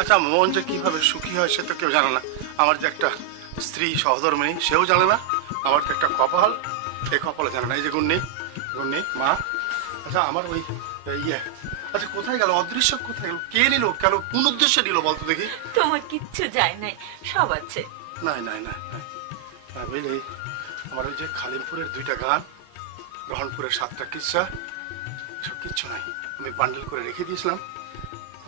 আচ্ছা মন যে কিভাবে সুখী হয় সে তো কেউ জানে না। আমার যে একটা স্ত্রী সহধর্মিণী সেও জানে না। আমার তো একটা কপাল, এই কপালে জানে না। এই যে গুন্নি গুন্নি মা। আচ্ছা আমার ওই ইয়ে, আচ্ছা কোথায় গেল? অদৃশ্য কোথায় গেল? কে নিল? কেন? কোন উদ্দেশ্যে নিল বলতো দেখি? তোমার কিচ্ছু যায় নাই, সব আছে। নাই নাই নাই বুঝলি, আমার ওই যে খালিমপুরের 2টা গান, রহনপুরের 7টা কিচ্ছা, সব কিচ্ছু নাই। আমি বান্ডেল করে রেখে দিয়েছিলাম।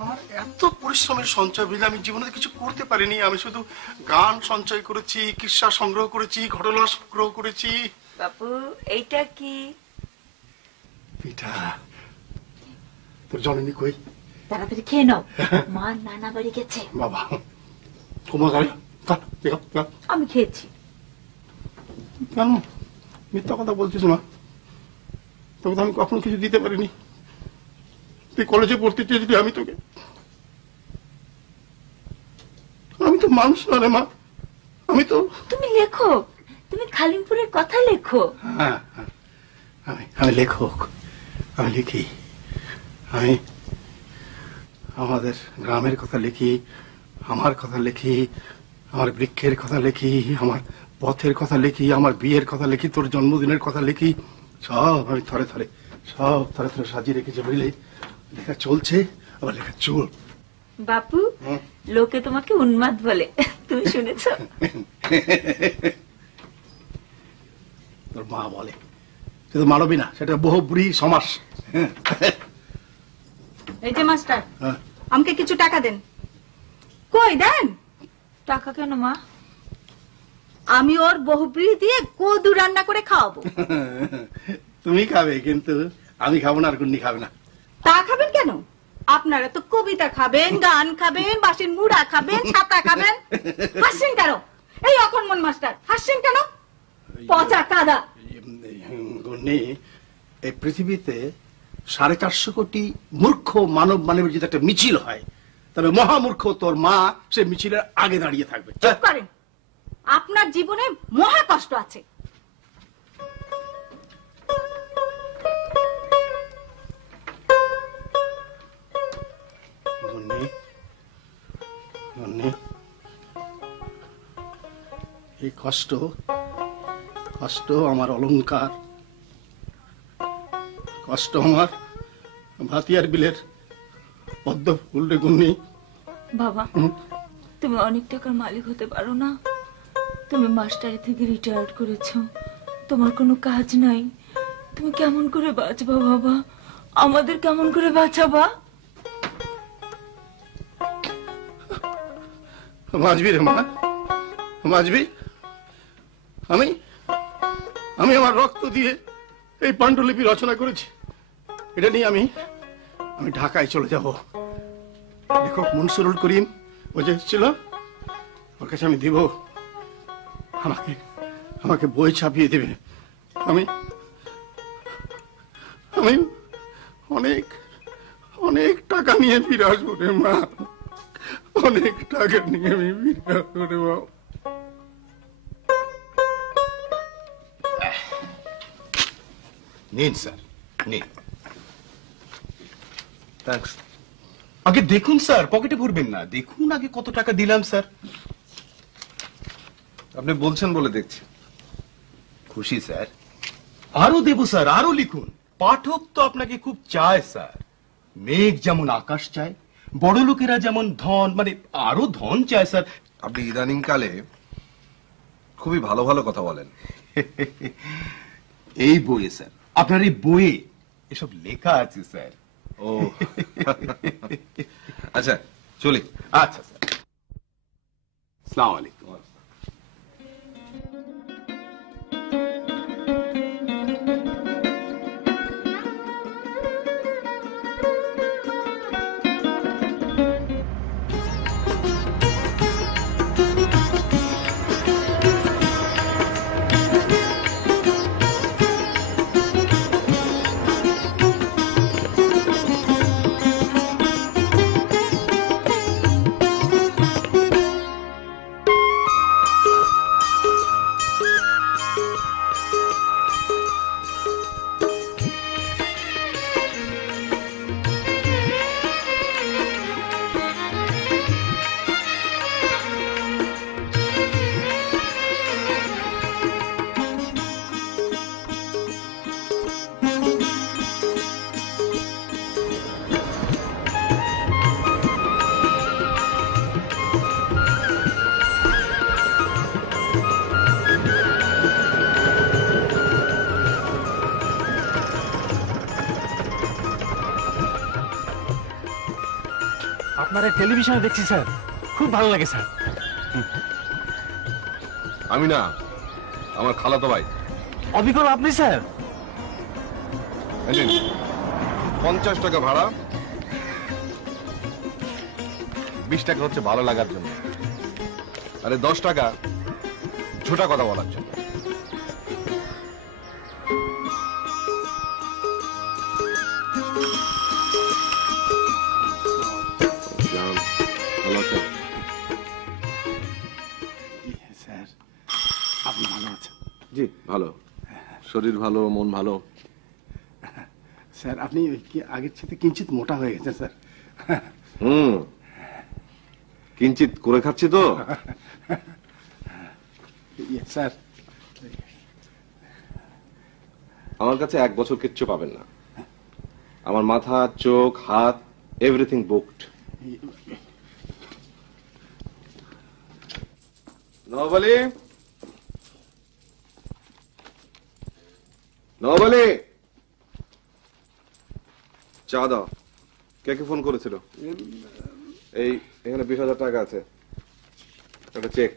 আমার এত পরিশ্রমের সঞ্চয় বুঝলে আমি জীবনে কিছু করতে পারিনি। আমি শুধু গান সঞ্চয় করেছি, কিস্সা সংগ্রহ করেছি, ঘটনা সংগ্রহ করেছি। বাবু এইটা কি? পিঠা। তোর জননী কই? তাড়াতাড়ি খেয়ে নাও, মা নানা বাড়ি গেছে। বাবা তোমার গাড়ি আমি খেয়েছি। কেন মিথ্যা কথা বলছিস মা? তবে তো আমি কখনো কিছু দিতে পারিনি। তুই কলেজে পড়তে চেয়েছিলি, আমি তোকে, আমি তো মানুষ না রে মা, আমি তো। তুমি লেখো, তুমি খালিমপুরের কথা লেখো। হ্যাঁ আমি লেখক, আমি লিখি। আমি আমাদের গ্রামের কথা লিখি, আমার কথা লিখি, আমার বৃক্ষের কথা লিখি, আমার পথের কথা লিখি, আমার বিয়ের কথা লিখি, তোর জন্মদিনের কথা লিখি। সব আমি থরে থরে সাজিয়ে রেখেছি বুঝলি। লেখা চলছে, আবার লেখা চল। বাপু লোকে তোমাকে উন্মাদ বলে, তুমি শুনেছ? তোর মা বলে, সে তো মানবী না, সেটা বহুব্রী সমাস। এই যে মাস্টার, আমাকে কিছু টাকা দেন। কই দেন? টাকা কেন মা? আমি ওর বহুব্রী দিয়ে কদু রান্না করে খাওয়াবো। তুমি খাবে, কিন্তু আমি খাবো না, আর গুন্নি খাবে না। তা খাবেন কেন? আপনারা তো কবিতা খাবেন, গান খাবেন, বাঁশির মুড়া খাবেন, ছাতা খাবেন। হাসছেন কেন? এই অকর্মণ মাস্টার, হাসছেন কেন? পচা কাদা। গুন্নি, এই পৃথিবীতে 450 কোটি মূর্খ মানব মানবের যদি একটা মিছিল হয়, তবে মহামূর্খ তোর মা সে মিছিলের আগে দাঁড়িয়ে থাকবে। চুপ করেন, আপনার জীবনে মহা কষ্ট আছে। এই কষ্ট আমার অলংকার, কষ্ট আমার ভাতিয়ার বিলের পদ্ম ফুল রে গুন্নি। বাবা তুমি অনেক টাকার মালিক হতে পারো না? তুমি মাস্টারি থেকে রিটায়ার্ড করেছো, তোমার কোনো কাজ নাই, তুমি কেমন করে বাঁচবা বাবা? আমাদের কেমন করে বাঁচাবা? বাঁচবি রে মা, বাঁচবি। আমি আমার রক্ত দিয়ে এই পাণ্ডুলিপি রচনা করেছি। এটা নিয়ে আমি ঢাকায় চলে যাব। লেখক মনসুরুল করিম ও যে ছিল, ওর কাছে আমি দিব, আমাকে বই ছাপিয়ে দেবে। আমি অনেক অনেক টাকা নিয়ে ফিরে আসবো রে মা, অনেক টাকা নিয়ে আমি ফিরে আসবো রে মা। নিন স্যার, নিন। থ্যাঙ্কস। আগে দেখুন স্যার, পকেটে ভরবেন না, দেখুন আগে কত টাকা দিলাম স্যার। আপনি বলছেন বলে দেখছি। খুশি স্যার? আরো দেবো স্যার, আরো লিখুন। পাঠক তো আপনাকে খুব চায় স্যার। মেঘ যেমন আকাশ চায়, বড় লোকেরা যেমন ধন, মানে আরো ধন চায় স্যার। আপনি ইদানিং কালে খুবই ভালো ভালো কথা বলেন। এই বইয়ে স্যার, আপনার এই বইয়ে এসব লেখা আছে স্যার। ও আচ্ছা চলি। আচ্ছা স্যার, আসসালামু আলাইকুম। আপনার টেলিভিশনে দেখছি স্যার, খুব ভালো লাগে স্যার। আমি না, আমার খালাতো ভাই। অবিকল আপনি স্যার? 50 টাকা ভাড়া, 20 টাকা হচ্ছে ভালো লাগার জন্য, আরে 10 টাকা ছোটা কথা বলার জন্য। ভালো আছেন? স্যার আপনি ভালো আছেন? জি ভালো, শরীর ভালো, মন ভালো। স্যার আপনি আগের সাথে কিঞ্চিত মোটা হয়ে গেছেন স্যার। কিঞ্চিত করে খাচ্ছি তো। স্যার আমার কাছে 1 বছর কিচ্ছু পাবেন না। আমার মাথা, চোখ, হাত, এভরিথিং বুকড। নবালি, নবালি, চা দাও। কে কে ফোন করেছিল? এই এখানে 20,000 টাকা আছে, একটা চেক,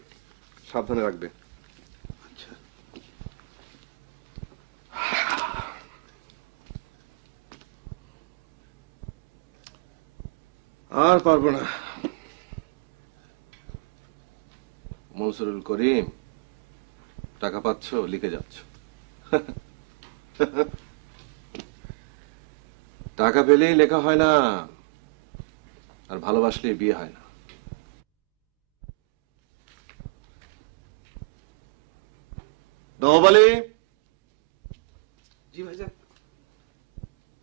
সাবধানে রাখবে। আর পারবো না। মনসুরুল করিম, টাকা পাচ্ছ, লিখে যাচ্ছ। টাকা পেলেই লেখা হয় না, আর ভালোবাসলেই বিয়ে হয় না। নবালি। জি ভাইজান।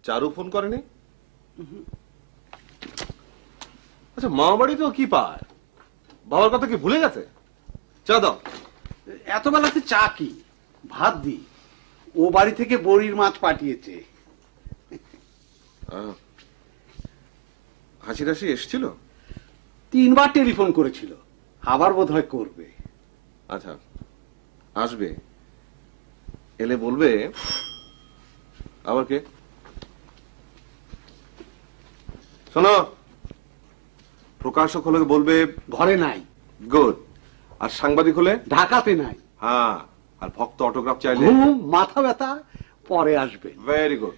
চারু ফোন করেনি? আচ্ছা, মা বাড়ি তো কি পায়, বাবার কথা কি ভুলে গেছে? চা দাও। এত বেলাতে চা কি, ভাত দি। ও বাড়ি থেকে বড়ির মাছ পাঠিয়েছে। হাসি রাশি এসছিল? 3 বার টেলিফোন করেছিল, আবার বোধহয় করবে। আচ্ছা, আসবে, এলে বলবে। আবার কে? শোনো, প্রকাশক হলে বলবে ঘরে নাই। গুড। আর সাংবাদিক হলে ঢাকাতে নাই। হ্যাঁ, আর ভক্ত অটোগ্রাফ চাইলে মাথা ব্যথা, পরে আসবে। Very good.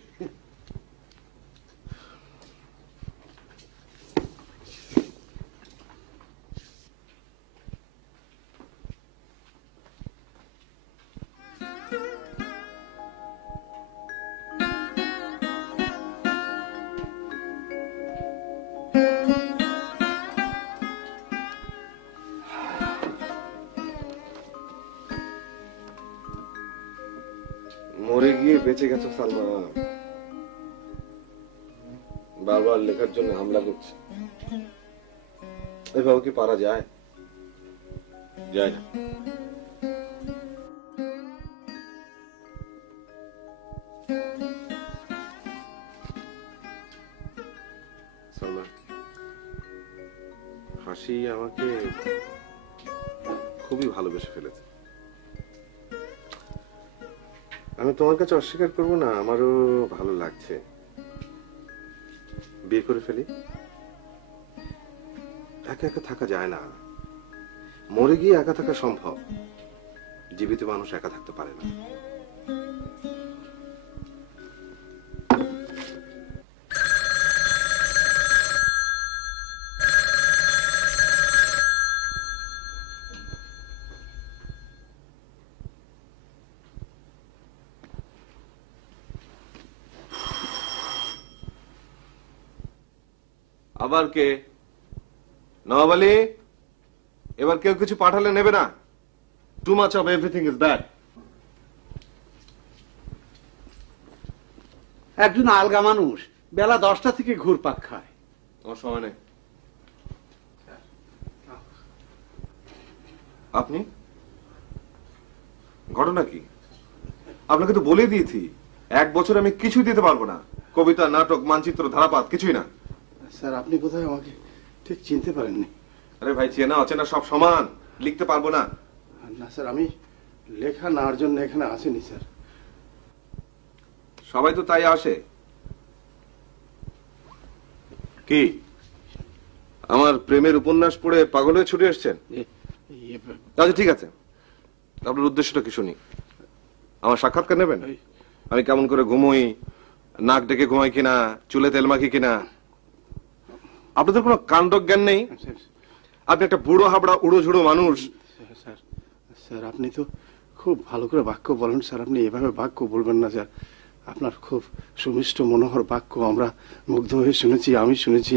মরে গিয়ে বেঁচে গেছো সালমা, বারবার লেখার জন্য হামলা করছে। এভাবে কি পারা যায়? যায় না। সালমা, হাসি আমাকে খুবই ভালোবেসে ফেলেছে। আমি তোমার কাছে অস্বীকার করবো না, আমারও ভালো লাগছে। বিয়ে করে ফেলি। একা একা থাকা যায় না, মরে গিয়ে একা থাকা সম্ভব, জীবিত মানুষ একা থাকতে পারে না। আবার কে? নবালি, এবার কেউ কিছু পাঠালে নেবে না। Too much of everything is bad. একজন আলগা মানুষ বেলা 10টা থেকে ঘুরপাক খায়। আমার সময় নেই। আপনি? ঘটনা কি? আপনাকে তো বলে দিয়েছি 1 বছর আমি কিছুই দিতে পারবো না। কবিতা, নাটক, মানচিত্র, ধারাপাত কিছুই না। স্যার আপনি বোধহয় আমাকে ঠিক চিনতে পারেননি। আরে ভাই, চেনা অচেনা সব সমান, লিখতে পারবো না। না স্যার, আমি লেখা নেওয়ার জন্য এখানে আসিনি স্যার। সবাই তো তাই আসে। কি আমার প্রেমের উপন্যাস পড়ে পাগল হয়ে ছুটে এসছেন? আচ্ছা ঠিক আছে, আপনার উদ্দেশ্যটা কি শুনি। আমার সাক্ষাৎকার নেবেন? আমি কেমন করে ঘুমোই, নাক ডেকে ঘুমাই কিনা, চুলে তেল মাখি কিনা? আপনাদের কোনো কাণ্ড জ্ঞান নেই। আপনি একটা বুড়ো হাবড়া উড়ো ঝুড়ো মানুষ। স্যার স্যার আপনি তো খুব ভালো করে বাক্য বলেন স্যার, আপনি এভাবে বাক্য বলবেন না স্যার। আপনার খুব সুমিষ্ট মনোহর বাক্য আমরা মুগ্ধ হয়ে শুনেছি, আমি শুনেছি,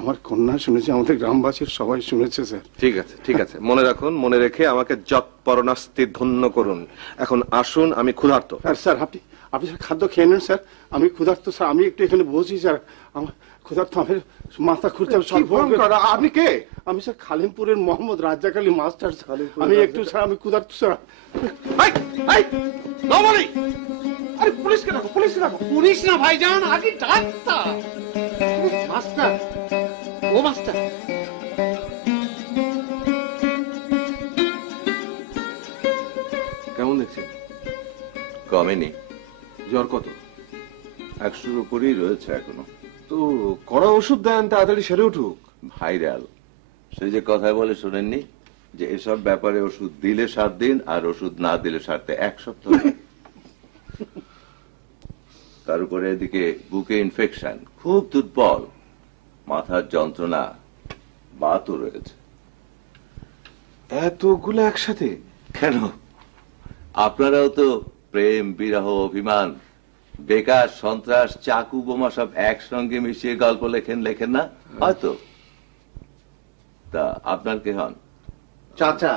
আমার কন্যা শুনেছি, আমাদের গ্রামবাসীর সবাই শুনেছে স্যার। ঠিক আছে ঠিক আছে, মনে রাখুন, মনে রেখে আমাকে যৎপরণাস্তি ধন্য করুন। এখন আসুন, আমি ক্ষুধার্ত। স্যার স্যার আপনি আপনি স্যার খাদ্য খেয়ে নেন স্যার, আমি ক্ষুধার্ত স্যার, আমি একটু এখানে বসি স্যার, আমার ক্ষুধার্ত, আমার মাথা ঘুরতে। আপনি কে? আমি স্যার খালিমপুরের মোহাম্মদ রাজ্জাক আলী মাস্টার স্যার, আমি একটু স্যার, আমি ক্ষুধার্ত স্যার। আরে পুলিশকে ডাকো, পুলিশকে ডাকো। পুলিশ না ভাইজান, আগে ডাক্তার। মাস্টার, ও মাস্টার, কেমন দেখছেন? কমেনি, জ্বর কত? 100-র উপরেই রয়েছে এখনো। তো কড়া ওষুধ দেন, তাড়াতাড়ি সেরে উঠুক। ভাইরাল, সেই যে কথা বলে শোনেননি যে এসব ব্যাপারে ওষুধ দিলে 7 দিন আর ওষুধ না দিলে সারতে 1 সপ্তাহ। তার উপরে এদিকে বুকে ইনফেকশন খুব দুর্বল, মাথার যন্ত্রণা, বাতও রয়েছে। এতগুলো একসাথে কেন, আপনারাও তো প্রেম, বিরহ, অভিমান, বেকার, সন্ত্রাস, চাকু, বোমা সব একসঙ্গে মিশিয়ে গল্প লেখেন না হয়তো? তা আপনার কে হন? চাচা,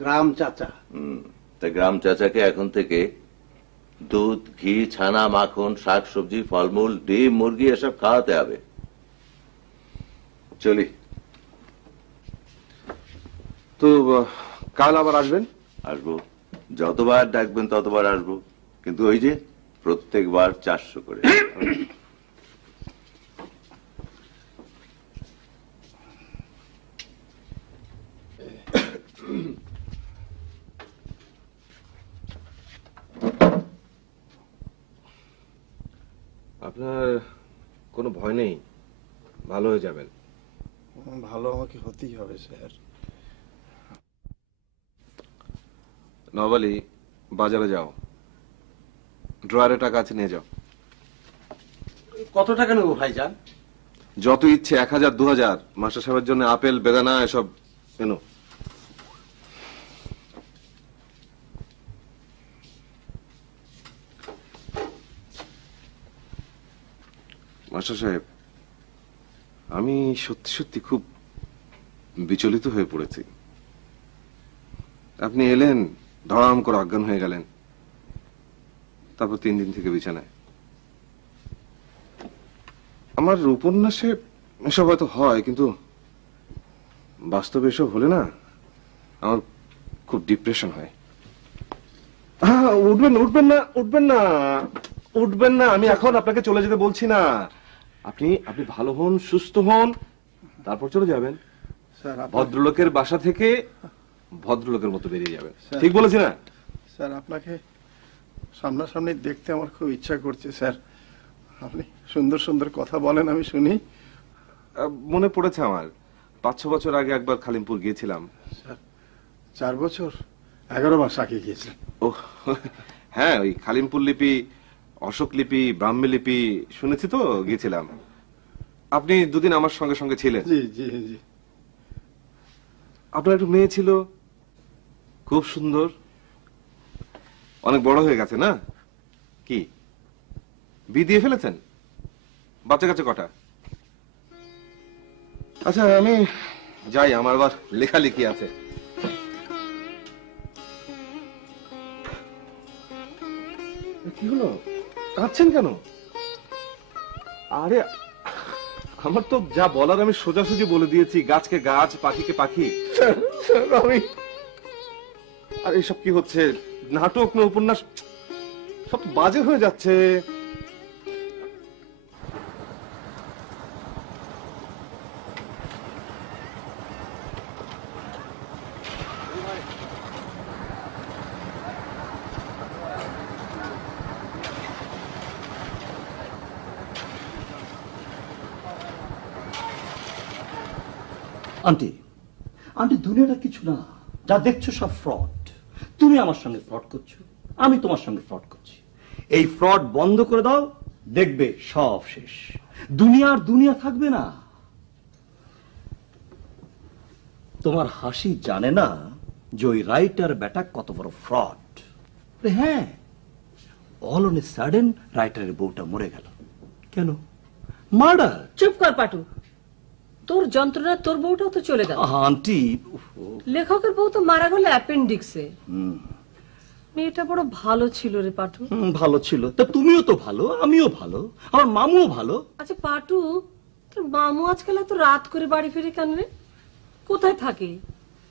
গ্রাম চাচা। তা গ্রাম চাচাকে এখন থেকে দুধ, ঘি, ছানা, মাখন, শাক সবজি, ফলমূল, ডিম, মুরগি এসব খাওয়াতে হবে। চলি। তো কাল আবার আসবেন? আসবো, যতবার ডাকবেন ততবার আসবো, কিন্তু ওই যে প্রত্যেকবার 400 করে। আপনার কোনো ভয় নেই, ভালো হয়ে যাবেন। ভালো আমাকে হতেই হবে স্যার। নবালি, বাজারে যাও, ড্রয়ারে টাকা আছে, নিয়ে যাও। কত টাকা নেবো ভাইজান? যত ইচ্ছে, 1000, 2000। মাস্টার সাহেবের জন্য আপেল, বেদানা এসব কেন। মাস্টার সাহেব, আমি সত্যি সত্যি খুব বিচলিত হয়ে পড়েছি। আপনি এলেন, ধড়াম করে অজ্ঞান হয়ে গেলেন, তারপর 3 দিন থেকে বিছানায়। আমার উপন্যাসে এসব হয়তো হয়, কিন্তু বাস্তবে এসব হলে না আমার খুব ডিপ্রেশন হয়। উঠবেন উঠবেন না, উঠবেন না, উঠবেন না, আমি এখন আপনাকে চলে যেতে বলছি না। আপনি আপনি ভালো হন, সুস্থ হন, তারপর চলে যাবেন। স্যার ভদ্রলোকের বাসা থেকে ভদ্রলোকের মতো বেরিয়ে যাবেন। ঠিক বলেছি না? স্যার আপনাকে সামনাসামনি দেখতে আমার খুব ইচ্ছা করছে স্যার, আপনি সুন্দর সুন্দর কথা বলেন, আমি শুনি। মনে পড়েছে আমার, 5-6 বছর আগে একবার খালিমপুর গিয়েছিলাম। স্যার 4 বছর, 11 মাস আগে গিয়েছিলেন? ও হ্যাঁ, ওই খালিমপুর লিপি, অশোক লিপি, ব্রাহ্মী লিপি শুনেছি তো, গিয়েছিলাম। আপনি 2 দিন আমার সঙ্গে সঙ্গে ছিলেন। জি জি জি। আপনার একটু মেয়ে ছিল, খুব সুন্দর, অনেক বড় হয়ে গেছে না? কি বিয়ে দিয়ে ফেলেছেন? বাচ্চা কাচ্চা কটা? আচ্ছা আমি যাই, আমার আবার লেখালেখি আছে। কি হলো, কাঁদছেন কেন? আরে আমার তো যা বলার আমি সোজাসুজি বলে দিয়েছি, গাছকে গাছ, পাখিকে পাখি। আমি আর এসব কি হচ্ছে, নাটক না উপন্যাস, সব তো বাজে হয়ে যাচ্ছে। আন্টি আন্টি দুনিয়াটা কিছু না, যা দেখছো সব ফ্রড। তুমি আমার সঙ্গে ফ্রড করছো, আমি তোমার সঙ্গে ফ্রড করছি। এই ফ্রড বন্ধ করে দাও, দেখবে সব শেষ, দুনিয়ার দুনিয়া থাকবে না। তোমার হাসি জানে না যে ওই রাইটার বেটা কত বড় ফ্রড। হ্যাঁ, অল অন এ সাডেন রাইটারের বউটা মরে গেল। কেন? মার্ডার। চুপ কর পাটু, তোর যন্ত্রণা তোর বউটাও তো চলে গেল। আন্টি, লেখকের বউ তো মারা গেল অ্যাপেন্ডিক্সে। মেয়েটা বড় ভালো ছিল রে পাটু। ভালো ছিল তা তুমিও তো ভালো, আমিও ভালো, আমার মামুও ভালো। আচ্ছা পাটু, তোর মামু আজকাল এত রাত করে বাড়ি ফিরে কেন রে? কোথায় থাকে,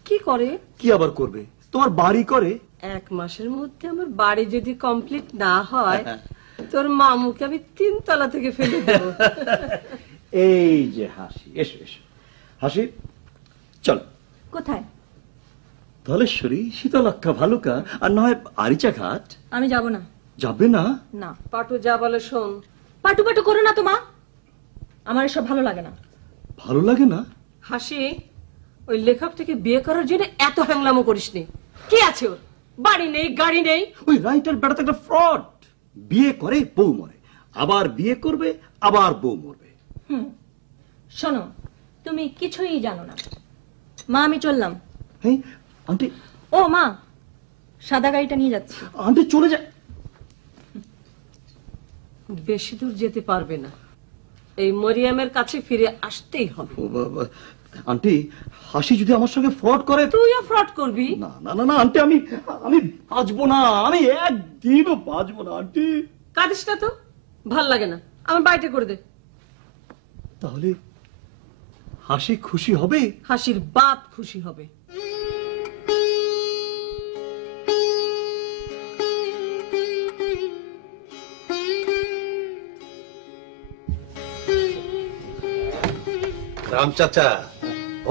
কি করে? কি আবার করবে, তোমার বাড়ি করে। 1 মাসের মধ্যে আমার বাড়ি যদি কমপ্লিট না হয় তোর মামুকে আমি 3 তলা থেকে ফেলে দেব। এই যে হাসি, এসো এসো হাসি, চল। কোথায়? ধলেশ্বরী, শীতলক্ষা, ভালুকা, আর না হয় আরিচা ঘাট। আমি যাব না। যাবে না? না। পাটু যা বলে শোন। পাটু পাটু করো না তো মা, আমার এসব ভালো লাগে না। ভালো লাগে না? হাসি, ওই লেখকটাকে বিয়ে করার জন্য এত হ্যাংলামো করিস নি। কি আছে ওর? বাড়ি নেই, গাড়ি নেই। ওই রাইটার বেটা তো একটা ফ্রড। বিয়ে করে বউ মরে, আবার বিয়ে করবে, আবার বউ মরবে। শোনো, তুমি কিছুই জানো না। মা আমি চললাম। হ্যাঁ আন্টি। ও মা, সাদা গাড়িটা নিয়ে যাচ্ছি। আন্টি চলে যায়। বেশি দূর যেতে পারবে না, এই মরিয়ামের কাছে ফিরে আসতেই হবে। ও বাবা, আন্টি হাসি যদি আমার সঙ্গে ফ্রড করে, তুইও ফ্রড করবি? না না না না আন্টি, আমি বাঁচবো না, আমি একদিনও বাঁচবো না আন্টি। কাঁদিস না তো, ভাল লাগে না, আমার বাড়িতে করে দে। তাহলে হাসি খুশি হবে? হাসির বাপ খুশি হবে। গ্রাম চাচা,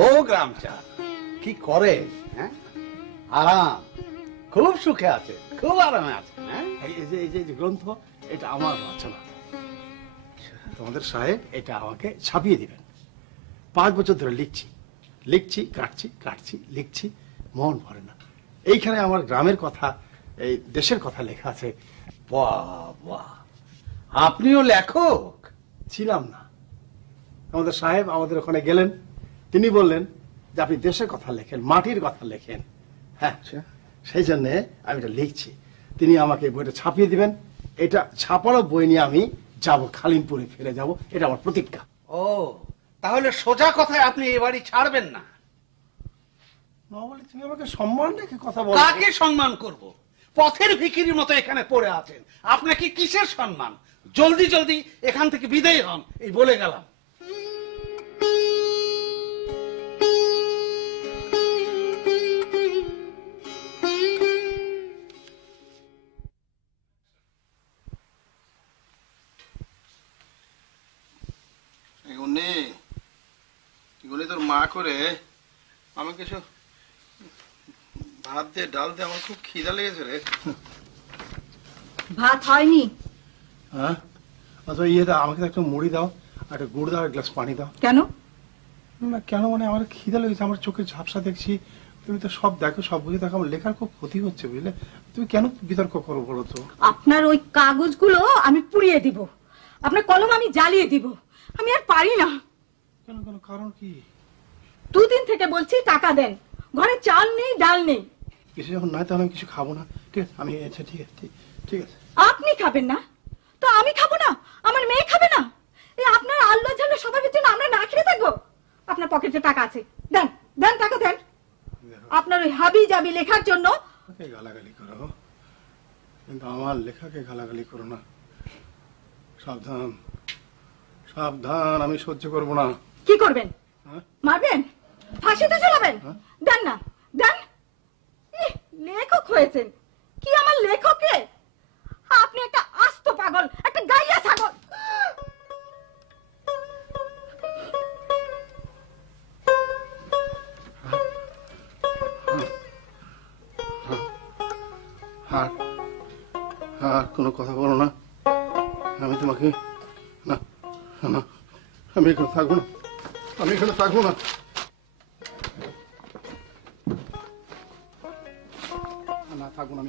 ও গ্রাম চা, কি করে? হ্যাঁ, আরাম, খুব সুখে আছে, খুব আরামে আছে। হ্যাঁ, এই যে গ্রন্থ, এটা আমার রচনা। তোমাদের সাহেব এটা আমাকে ছাপিয়ে দিবেন। 5 বছর ধরে লিখছি, কাটছি, লিখছি, মন ভরে না। এইখানে আমার গ্রামের কথা, এই দেশের কথা লেখা আছে। বাহ, আপনিও লেখক? ছিলাম না। আমাদের সাহেব আমাদের ওখানে গেলেন, তিনি বললেন যে আপনি দেশের কথা লেখেন, মাটির কথা লেখেন। হ্যাঁ, সেই জন্য আমি এটা লিখছি। তিনি আমাকে বইটা ছাপিয়ে দিবেন। এটা ছাপানো বই নিয়ে আমি যাব, খালিমপুরে ফিরে যাব, এটা আমার প্রতিজ্ঞা। ও, তাহলে সোজা কথায় আপনি এ বাড়ি ছাড়বেন না? তুমি আমাকে সম্মান রেখে কথা বলো। কাকে সম্মান করব? পথের ভিখিরির মতো এখানে পড়ে আছেন, আপনাকে কিসের সম্মান? জলদি জলদি এখান থেকে বিদায় হন, এই বলে গেলাম। তোর মা করে আমাকে সব ভাত দিয়ে ডাল দিয়ে, আমার খুব খিদা লেগেছে রে। ভাত হয়নি? হ্যাঁ, আচ্ছা আমাকে একটা মুড়ি দাও, একটা গুড় দাও, এক গ্লাস পানি দাও। কেন? না কেন মানে, আমার খিদা লেগেছে, আমার চোখে ঝাপসা দেখছি। তুমি তো সব দেখো, সব বুঝে দেখো, আমার লেখার খুব ক্ষতি হচ্ছে বুঝলে। তুমি কেন বিতর্ক করো বলো তো? আপনার ওই কাগজগুলো আমি পুড়িয়ে দিব, আপনার কলম আমি জ্বালিয়ে দিব। আমি আর পারি না। কেন কেন, কারণ কি? 2 দিন থেকে বলছি টাকা দেন, ঘরে চাল নেই, ডাল নেই। কিছু যখন নয় তাহলে আমি কিছু খাবো না। ঠিক আছে, আমি আচ্ছা ঠিক আছে, ঠিক আছে। আপনি খাবেন না তো আমি খাবো না? আমার মেয়ে খাবে না? এই আপনার আল্লাহ জানে স্বভাবের জন্য আমরা না খেয়ে থাকবো? আপনার পকেটে টাকা আছে, দেন দেন, টাকা দেন। আপনার ওই হাবি জাবি লেখার জন্য গালাগালি করো, কিন্তু আমার লেখাকে গালাগালি করো না। সাবধান সাবধান, আমি সহ্য করবো না। কি করবেন? মারবেন? ফাঁসিতে ঝোলাবেন? দেন না, দেন। লেখক হয়েছেন কি আমার লেখকে? আপনি একটা আস্ত পাগল, একটা গাইয়া ছাগল। আর কোনো কথা বলো না, আমি তোমাকে না না, আমি এখানে থাকবো না, আমি এখানে থাকবো না। থাকবো না,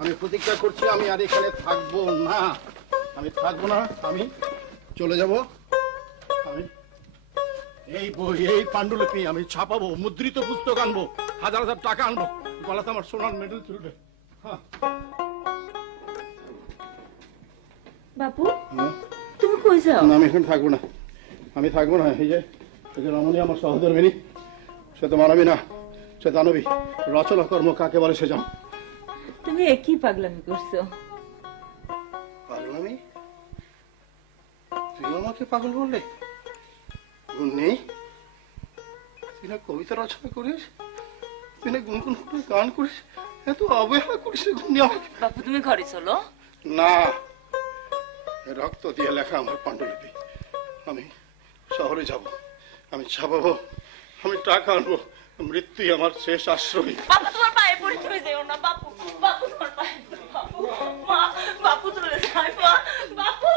আমি প্রতিজ্ঞা করছি আমি আর এখানে থাকবো না, আমি থাকবো না, আমি চলে যাব। আমি এই বই, এই পাণ্ডুলিপি আমি ছাপাবো, মুদ্রিত পুস্তক আনবো, হাজার হাজার টাকা আনবো, গলাতে আমার সোনার মেডেল চলবে। বাপু তুমি কই যাও? না, আমি এখানে থাকবো না, আমি থাকবো না। এই যে রমণী আমার সহধর্মিনী, সে তো মানবী না, সে দানবী। রচনা কর্ম কাকে বলে সে জানো? তুমি একই পাগলামি করছো। পাগলামি? তুই আমাকে পাগল বললে? নেই, তুই না কবিতা রচনা করিস, তুই না গুনগুন করে গান করিস, এত অবহেলা করিস গুণি আমাকে। বাপু তুমি ঘরে চলো। না, রক্ত দিয়ে লেখা আমার পাণ্ডুলিপি, আমি শহরে যাব, আমি ছাপাবো, আমি টাকা আনবো, মৃত্যুই আমার শেষ আশ্রয়। বাপু তোমার পায়ে পড়ে তুমি যেও না বাপু, বাপু তোমার পায়ে পড়ে, বাপু মা, বাপু চলে যায় মা, বাপু।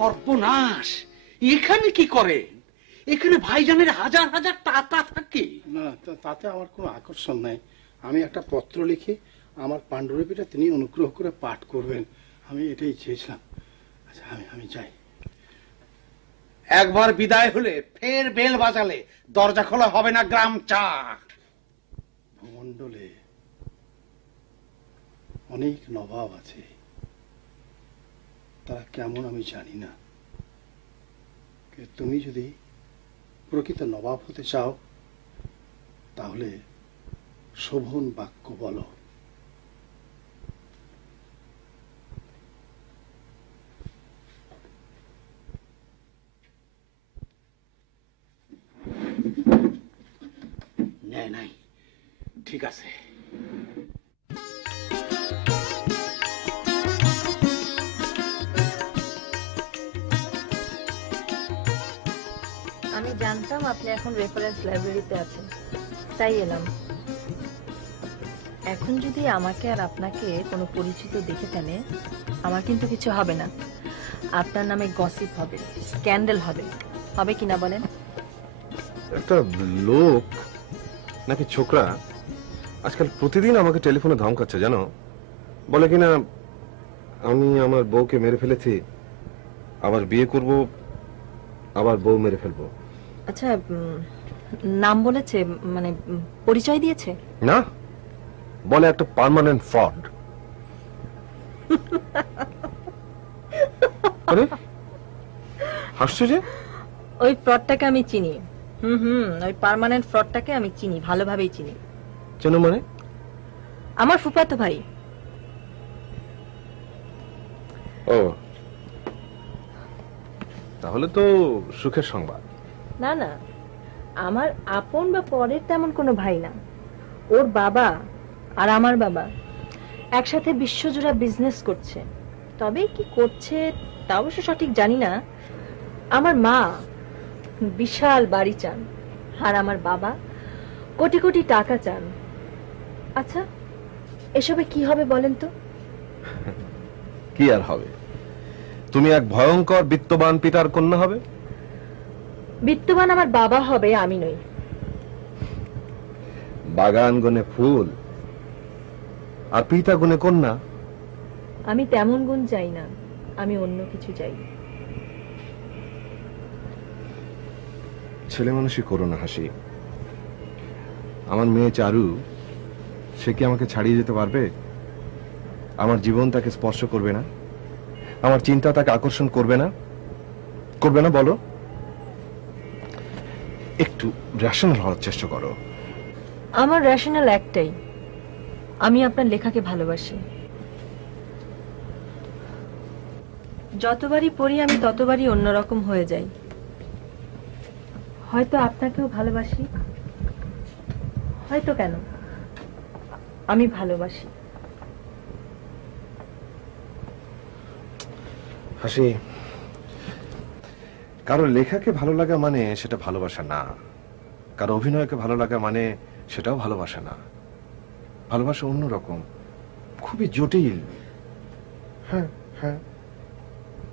সর্বনাশ, এখানে কি করেন? এখানে ভাইজানের হাজার হাজার টাকা থাকে। না, তাতে আমার কোনো আকর্ষণ নাই। আমি একটা পত্র লিখে আমার পাণ্ডুলিপিটা তিনি অনুগ্রহ করে পাঠ করবেন, আমি এটাই চেয়েছিলাম। আচ্ছা, আমি যাই। একবার বিদায় হলে ফের বেল বাজালে দরজা খোলা হবে না গ্রাম চা। ভূমণ্ডলে অনেক নবাব আছে, তারা কেমন আমি জানি না। তুমি যদি প্রকৃত নবাব হতে চাও তাহলে শোভন বাক্য বলো। নাই, ঠিক আছে। আমি জানতাম আপনি এখন রেফারেন্স লাইব্রেরিতে আছেন, তাই এলাম। এখন যদি আমাকে আর আপনাকে কোনো পরিচিত দেখে ফেলে, আমার কিন্তু কিছু হবে না। আপনার নামে গসিপ হবে, স্ক্যান্ডাল হবে, হবে কিনা বলেন? একটা লোক নাকি ছোকরা আজকাল প্রতিদিন আমাকে টেলিফোনে ধমকাচ্ছে জানো, বলে কিনা আমি আমার বউকে মেরে ফেলেছি, আবার বিয়ে করব, আবার বউ মেরে ফেলবো। আচ্ছা, নাম বলেছে, মানে পরিচয় দিয়েছে? না, বলে একটা পার্মানেন্ট ফ্রড। আরে হাসছো যে? ওই ফ্রডটাকে আমি চিনি। ওই পার্মানেন্ট ফ্রডটাকে আমি চিনি, ভালোভাবেই চিনি। চেনো মানে? আমার ফুফাতো ভাই। ও, তাহলে তো সুখের সংবাদ। না না, আমার আপন বা পরের তেমন কোনো ভাই না। ওর বাবা আর আমার বাবা একসাথে বিশ্বজোড়া বিজনেস করছে, তবে কি করছে তা অবশ্য সঠিক জানি না। আমার মা বিশাল বাড়ি চান, আর আমার বাবা কোটি কোটি টাকা চান। আচ্ছা, এসবে কি হবে বলেন তো? কি আর হবে, তুমি এক ভয়ঙ্কর বিত্তবান পিতার কন্যা হবে। বিত্তবান আমার বাবা হবে, আমি নই। বাগান গুনে ফুল আর পিতা গুনে কন্যা। আমি তেমন গুণ চাই না, আমি অন্য কিছু চাই। ছেলে মানুষই করো না হাসি। আমার মেয়ে চারু, সে কি আমাকে ছাড়িয়ে যেতে পারবে? আমার জীবন তাকে স্পর্শ করবে না? আমার চিন্তা তাকে আকর্ষণ করবে না? করবে না বলো? একটু রেশনাল হওয়ার চেষ্টা করো। আমার রেশনাল একটাই, আমি আপনার লেখাকে ভালোবাসি। যতবারই পড়ি আমি ততবারই অন্যরকম হয়ে যাই। হয়তো আপনাকেও ভালোবাসি, হয়তো কেন, আমি ভালোবাসি। হাসি, কারো লেখাকে ভালো লাগা মানে সেটা ভালোবাসা না, কারো অভিনয়কে ভালো লাগা মানে সেটাও ভালোবাসা না। ভালোবাসা অন্যরকম, খুবই জটিল। হ্যাঁ হ্যাঁ,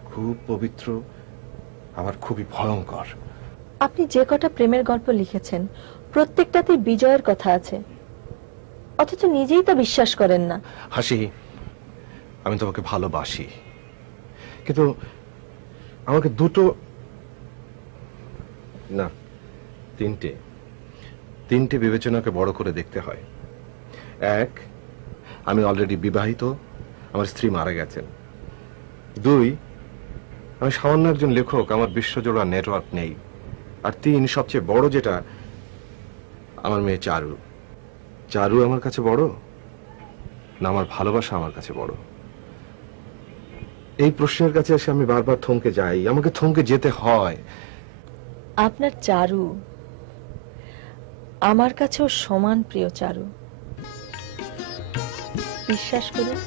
খুব পবিত্র, আবার খুবই ভয়ঙ্কর। আপনি যে কটা প্রেমের গল্প লিখেছেন প্রত্যেকটাতে বিজয়ের কথা আছে, অথচ নিজেই তা বিশ্বাস করেন না। হাসি, আমি তোমাকে ভালোবাসি, কিন্তু আমাকে দুটো না তিনটে বিবেচনাকে বড় করে দেখতে হয়। এক, আমি অলরেডি বিবাহিত, আমার স্ত্রী মারা গেছেন। দুই, আমি সামান্য একজন লেখক, আমার বিশ্বজোড়া নেটওয়ার্ক নেই। আর তিন, সবচেয়ে বড় যেটা, আমার মেয়ে চারু। চারু আমার কাছে বড় না আমার ভালোবাসা আমার কাছে বড়? এই প্রশ্নের কাছে এসে আমি বারবার থমকে যাই, আমাকে থমকে যেতে হয়। আপনার চারু আমার কাছেও সমান প্রিয়। চারু, বিশ্বাস করুন।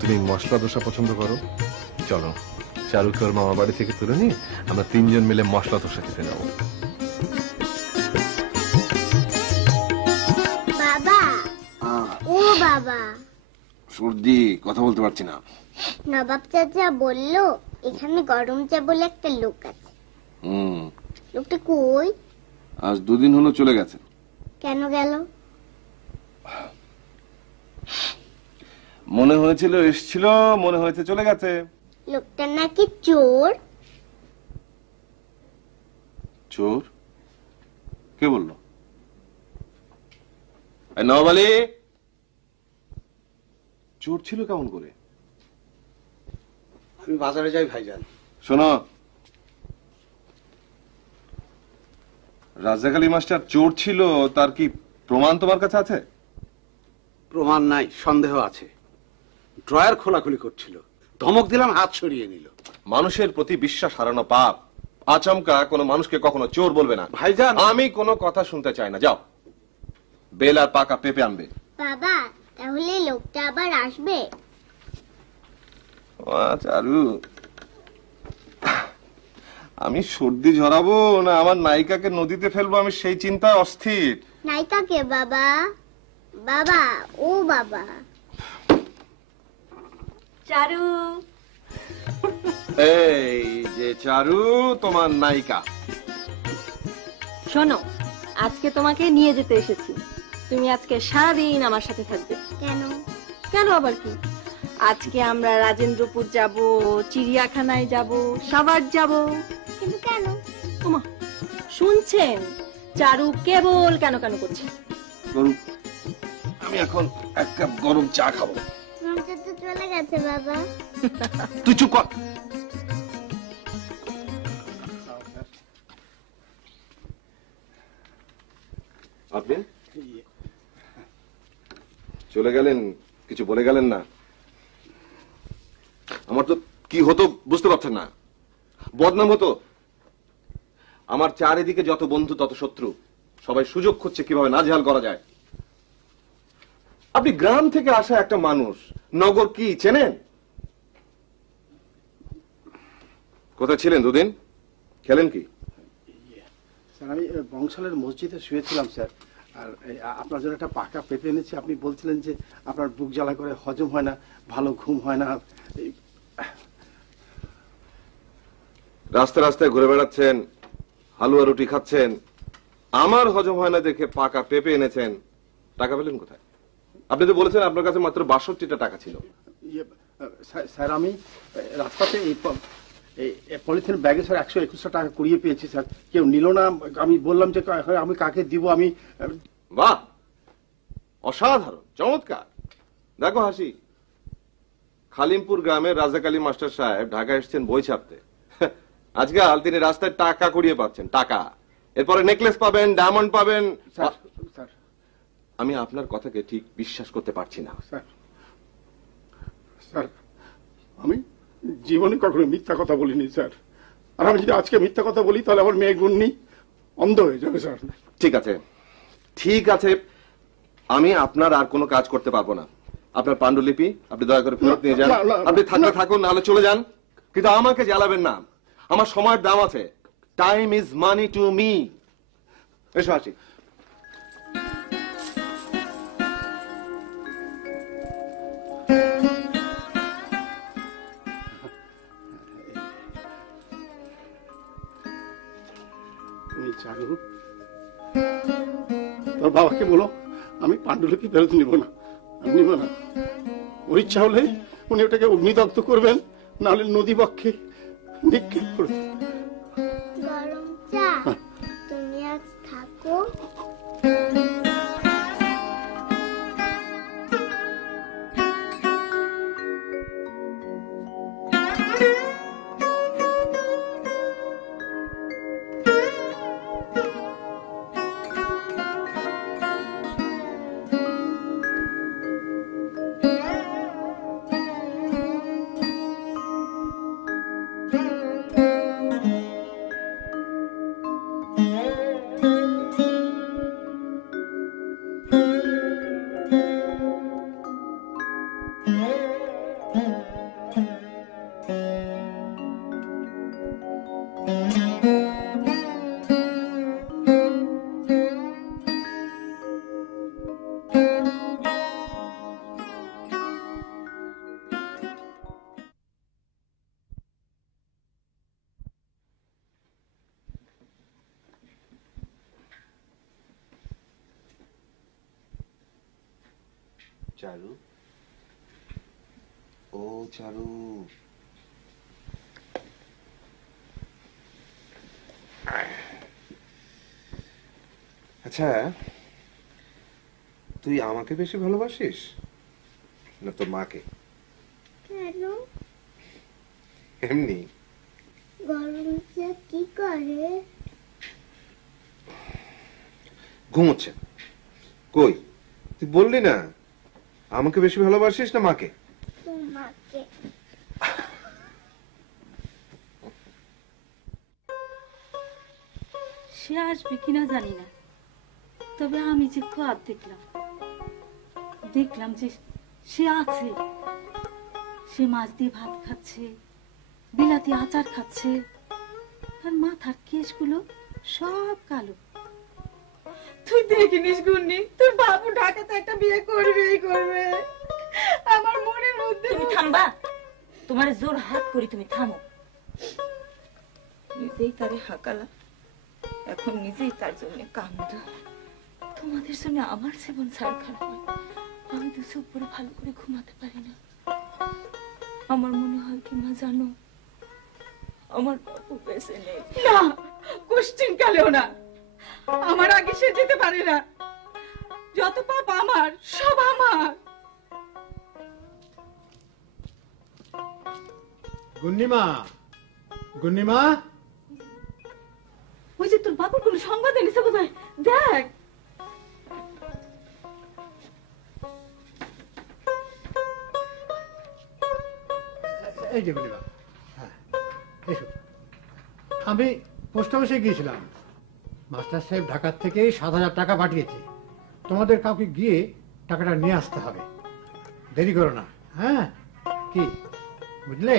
তুমি মশলা দোসা পছন্দ করো? চলো চারুকে ওর মামা বাড়ি থেকে তুলে নিয়ে আমরা তিনজন মিলে মশলা দোসা খেতে যাবো। বাবা, ও বাবা, সর্দি, কথা বলতে পারছি না। নবাব চাচা বললো এখানে গরম চা বলে একটা লোক আছে। লোকটা কই? আজ দুদিন হলো চলে গেছে। কেন গেল? মনে হয়েছিল এসছিল, মনে হয়েছে চলে গেছে। লোকটা নাকি চোর। চোর? কে বললো? নবাব আলী চোর ছিল কেমন করে? আমি বাজারে যাই ভাইজান। শোনো, রাজ্জাক আলী মাস্টার চোর ছিল, তার কি প্রমাণ তোমার কাছে আছে? প্রমাণ নাই, সন্দেহ আছে। ড্রয়ার খোলাখুলি করছিল, ধমক দিলাম, হাত সরিয়ে নিল। মানুষের প্রতি বিশ্বাস হারানো পাপ। আচমকা কোনো মানুষকে কখনো চোর বলবে না ভাইজান। আমি কোনো কথা শুনতে চাই না। যাও বেল আর পাকা পেঁপে আনবে। বাবা, তাহলে লোকটা আবার আসবে? চারু, আমি সর্দি ঝরাবো না আমার নায়িকাকে নদীতে ফেলবো, আমি সেই চিন্তায় অস্থির। নায়িকাকে? বাবা, বাবা, ও বাবা। চারু, এই যে চারু, তোমার নায়িকা। শোনো, আজকে তোমাকে নিয়ে যেতে এসেছি। তুমি আজকে সারাদিন আমার সাথে থাকবে। কেন? কেন আবার কি? আজকে আমরা রাজেন্দ্রপুর যাব, চিড়িয়াখানায় যাব, সাভার যাব। কিন্তু কেন? ওমা, শুনছেন? চারু কেবল কেন কেন করছে। আমি এখন এক কাপ গরম চা খাবো। রমজা তো চলে গেছে বাবা। তুই চুপ কর। আপনি চলে গেলেন, কিছু বলে গেলেন না? আমার তো কি হতো বুঝতে পারছেন না। বদনাম হতো। আমার চারিদিকে যত বন্ধু তত শত্রু, সবাই সুযোগ খুঁজছে কিভাবে নাজেহাল করা যায়। আপনি গ্রাম থেকে আসা একটা মানুষ, নগর কি চেনেন? কোথায় ছিলেন দুদিন? খেলেন কি? স্যার, আমি বংশালের মসজিদে শুয়েছিলাম স্যার। আর আপনার জন্য একটা পাকা পেঁপে এনেছি। আপনি বলছিলেন যে আপনার বুক জ্বালা করে, হজম হয় না, ভালো ঘুম হয় না। রাস্তায় রাস্তায় ঘুরে বেড়াচ্ছেন, হালুয়া রুটি খাচ্ছেন, আমার হজম হয় না দেখে পাকা পেঁপে এনেছেন। টাকা পেলেন কোথায়? আপনি তো বলেছেন আপনার কাছে মাত্র 62টা টাকা ছিল। স্যার আমি রাস্তাতে এই পলিথিন ব্যাগে স্যার 121 টাকা কুড়িয়ে পেয়েছি স্যার, কেউ নিল না। আমি বললাম যে আমি কাকে দিব। আমি বাহ, অসাধারণ, চমৎকার। দেখো হাসি, খালিমপুর গ্রামের রাজাক আলী মাস্টার সাহেব ঢাকা এসেছেন বই ছাপতে। আজকাল তিনি রাস্তায় টাকা কুড়িয়ে পাচ্ছেন, টাকা। এরপরে নেকলেস পাবেন, ডায়মন্ড পাবেন। স্যার আমি আপনার কথাকে ঠিক বিশ্বাস করতে পারছি না। স্যার আমি জীবনে কখনো মিথ্যা কথা বলিনি স্যার। আর আমি যদি আজকে মিথ্যা কথা বলি তাহলে আমার মেয়ে গুন্নি অন্ধ হয়ে যাবে স্যার। ঠিক আছে, ঠিক আছে, আমি আপনার আর কোনো কাজ করতে পারবো না। আপনার পাণ্ডুলিপি আপনি দয়া করে ফেরত নিয়ে যান। আপনি থাকলে থাকুন, নাহলে চলে যান, কিন্তু আমাকে জ্বালাবেন না। আমার সময়ের দাম আছে। Time is money to me. এসো আসি। চারু, তোর বাবাকে বলো আমি পাণ্ডুলিপি ফেরত নিব না, নিব না। ওর ইচ্ছা হলে উনি ওটাকে অগ্নিদগ্ধ করবেন, নাহলে নদী বক্ষে নিক্ষেপ করবেন। গরম চা, তুমি আজ থাকো। চারু, ও চারু, আচ্ছা তুই আমাকে বেশি ভালোবাসিস না তোর মাকে? কেন? এমনি। গরম চা কি করে? ঘুমোচ্ছে। কই, তুই বললি না আমাকে বেশি ভালোবাসিস না মাকে? তোমাকে। সে আসবে কিনা জানি না, তবে আমি যে কাজ দেখলাম যে সে আছে। সে মাছ দিয়ে ভাত খাচ্ছে, বিলাতি আচার খাচ্ছে, তার মাথার কেশগুলো সব কালো। তুই দেখিনিস গুন্নি, তোর বাবু ঢাকাতে একটা বিয়ে করবেই করবে। আমার মনের মধ্যে তুমি থামবা, তোমার জোর হাত করি, তুমি থামো। নিজেই তারে হাকালা, এখন নিজেই তার জন্য কান্দ। তোমাদের জন্য আমার জীবন ছাড় খারাপ হয়। আমি তো চোখ পরে ভালো করে ঘুমাতে পারি না। আমার মনে হয় কি মা জানো, আমার বাবু বেঁচে নেই। না, কোশ্চিন কালেও না। আমার আগে সে যেতে পারে না। যত পাপ আমার, সব আমার। গুন্নিমা, গুন্নিমা, ওই যে তোর বাবুর কোন সংবাদ এনেছে বোধহয়, দেখ। এই যে গুন্নিমা, হ্যাঁ এসো। আমি পোস্ট অফিসে গিয়েছিলাম, মাস্টার সাহেব ঢাকার থেকে 7,000 টাকা পাঠিয়েছে। তোমাদের কাউকে গিয়ে টাকাটা নিয়ে আসতে হবে, দেরি করো না। হ্যাঁ কি বুঝলে?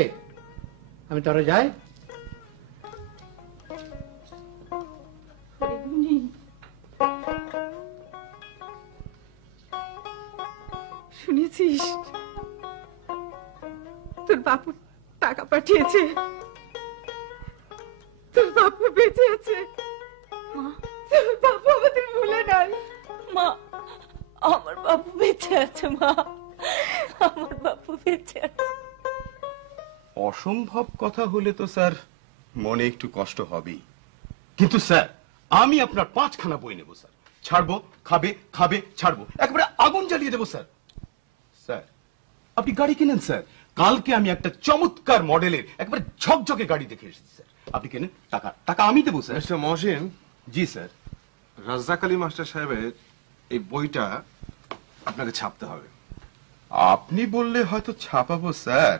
আমি তাহলে যাই। শুনেছিস তোর বাবু টাকা পাঠিয়েছে? বাপু বেঁচে আছে। তোমার বাপু আমাদের ভুলে নাই। মা, আমার বাপু বেঁচে আছে। মা, আমার বাপু বেঁচে আছে। অসম্ভব কথা হলে তো স্যার মনে একটু কষ্ট হবেই, কিন্তু স্যার আমি আপনার 5খানা বই নেব স্যার। ছাড়বো, খাবে, খাবে, ছাড়বো, একবারে আগুন জ্বালিয়ে দেবো স্যার। স্যার আপনি গাড়ি কিনেন স্যার, কালকে আমি একটা চমৎকার মডেলের একবারে ঝকঝকে গাড়ি দেখে এসেছি স্যার। আপনি কেনেন, টাকা টাকা আমি দেবো স্যার। মিস্টার মহসিন, জি স্যার। রাজ্জাক আলী মাস্টার সাহেবের এই বইটা আপনাকে ছাপতে হবে। আপনি বললে হয়তো ছাপাবো স্যার,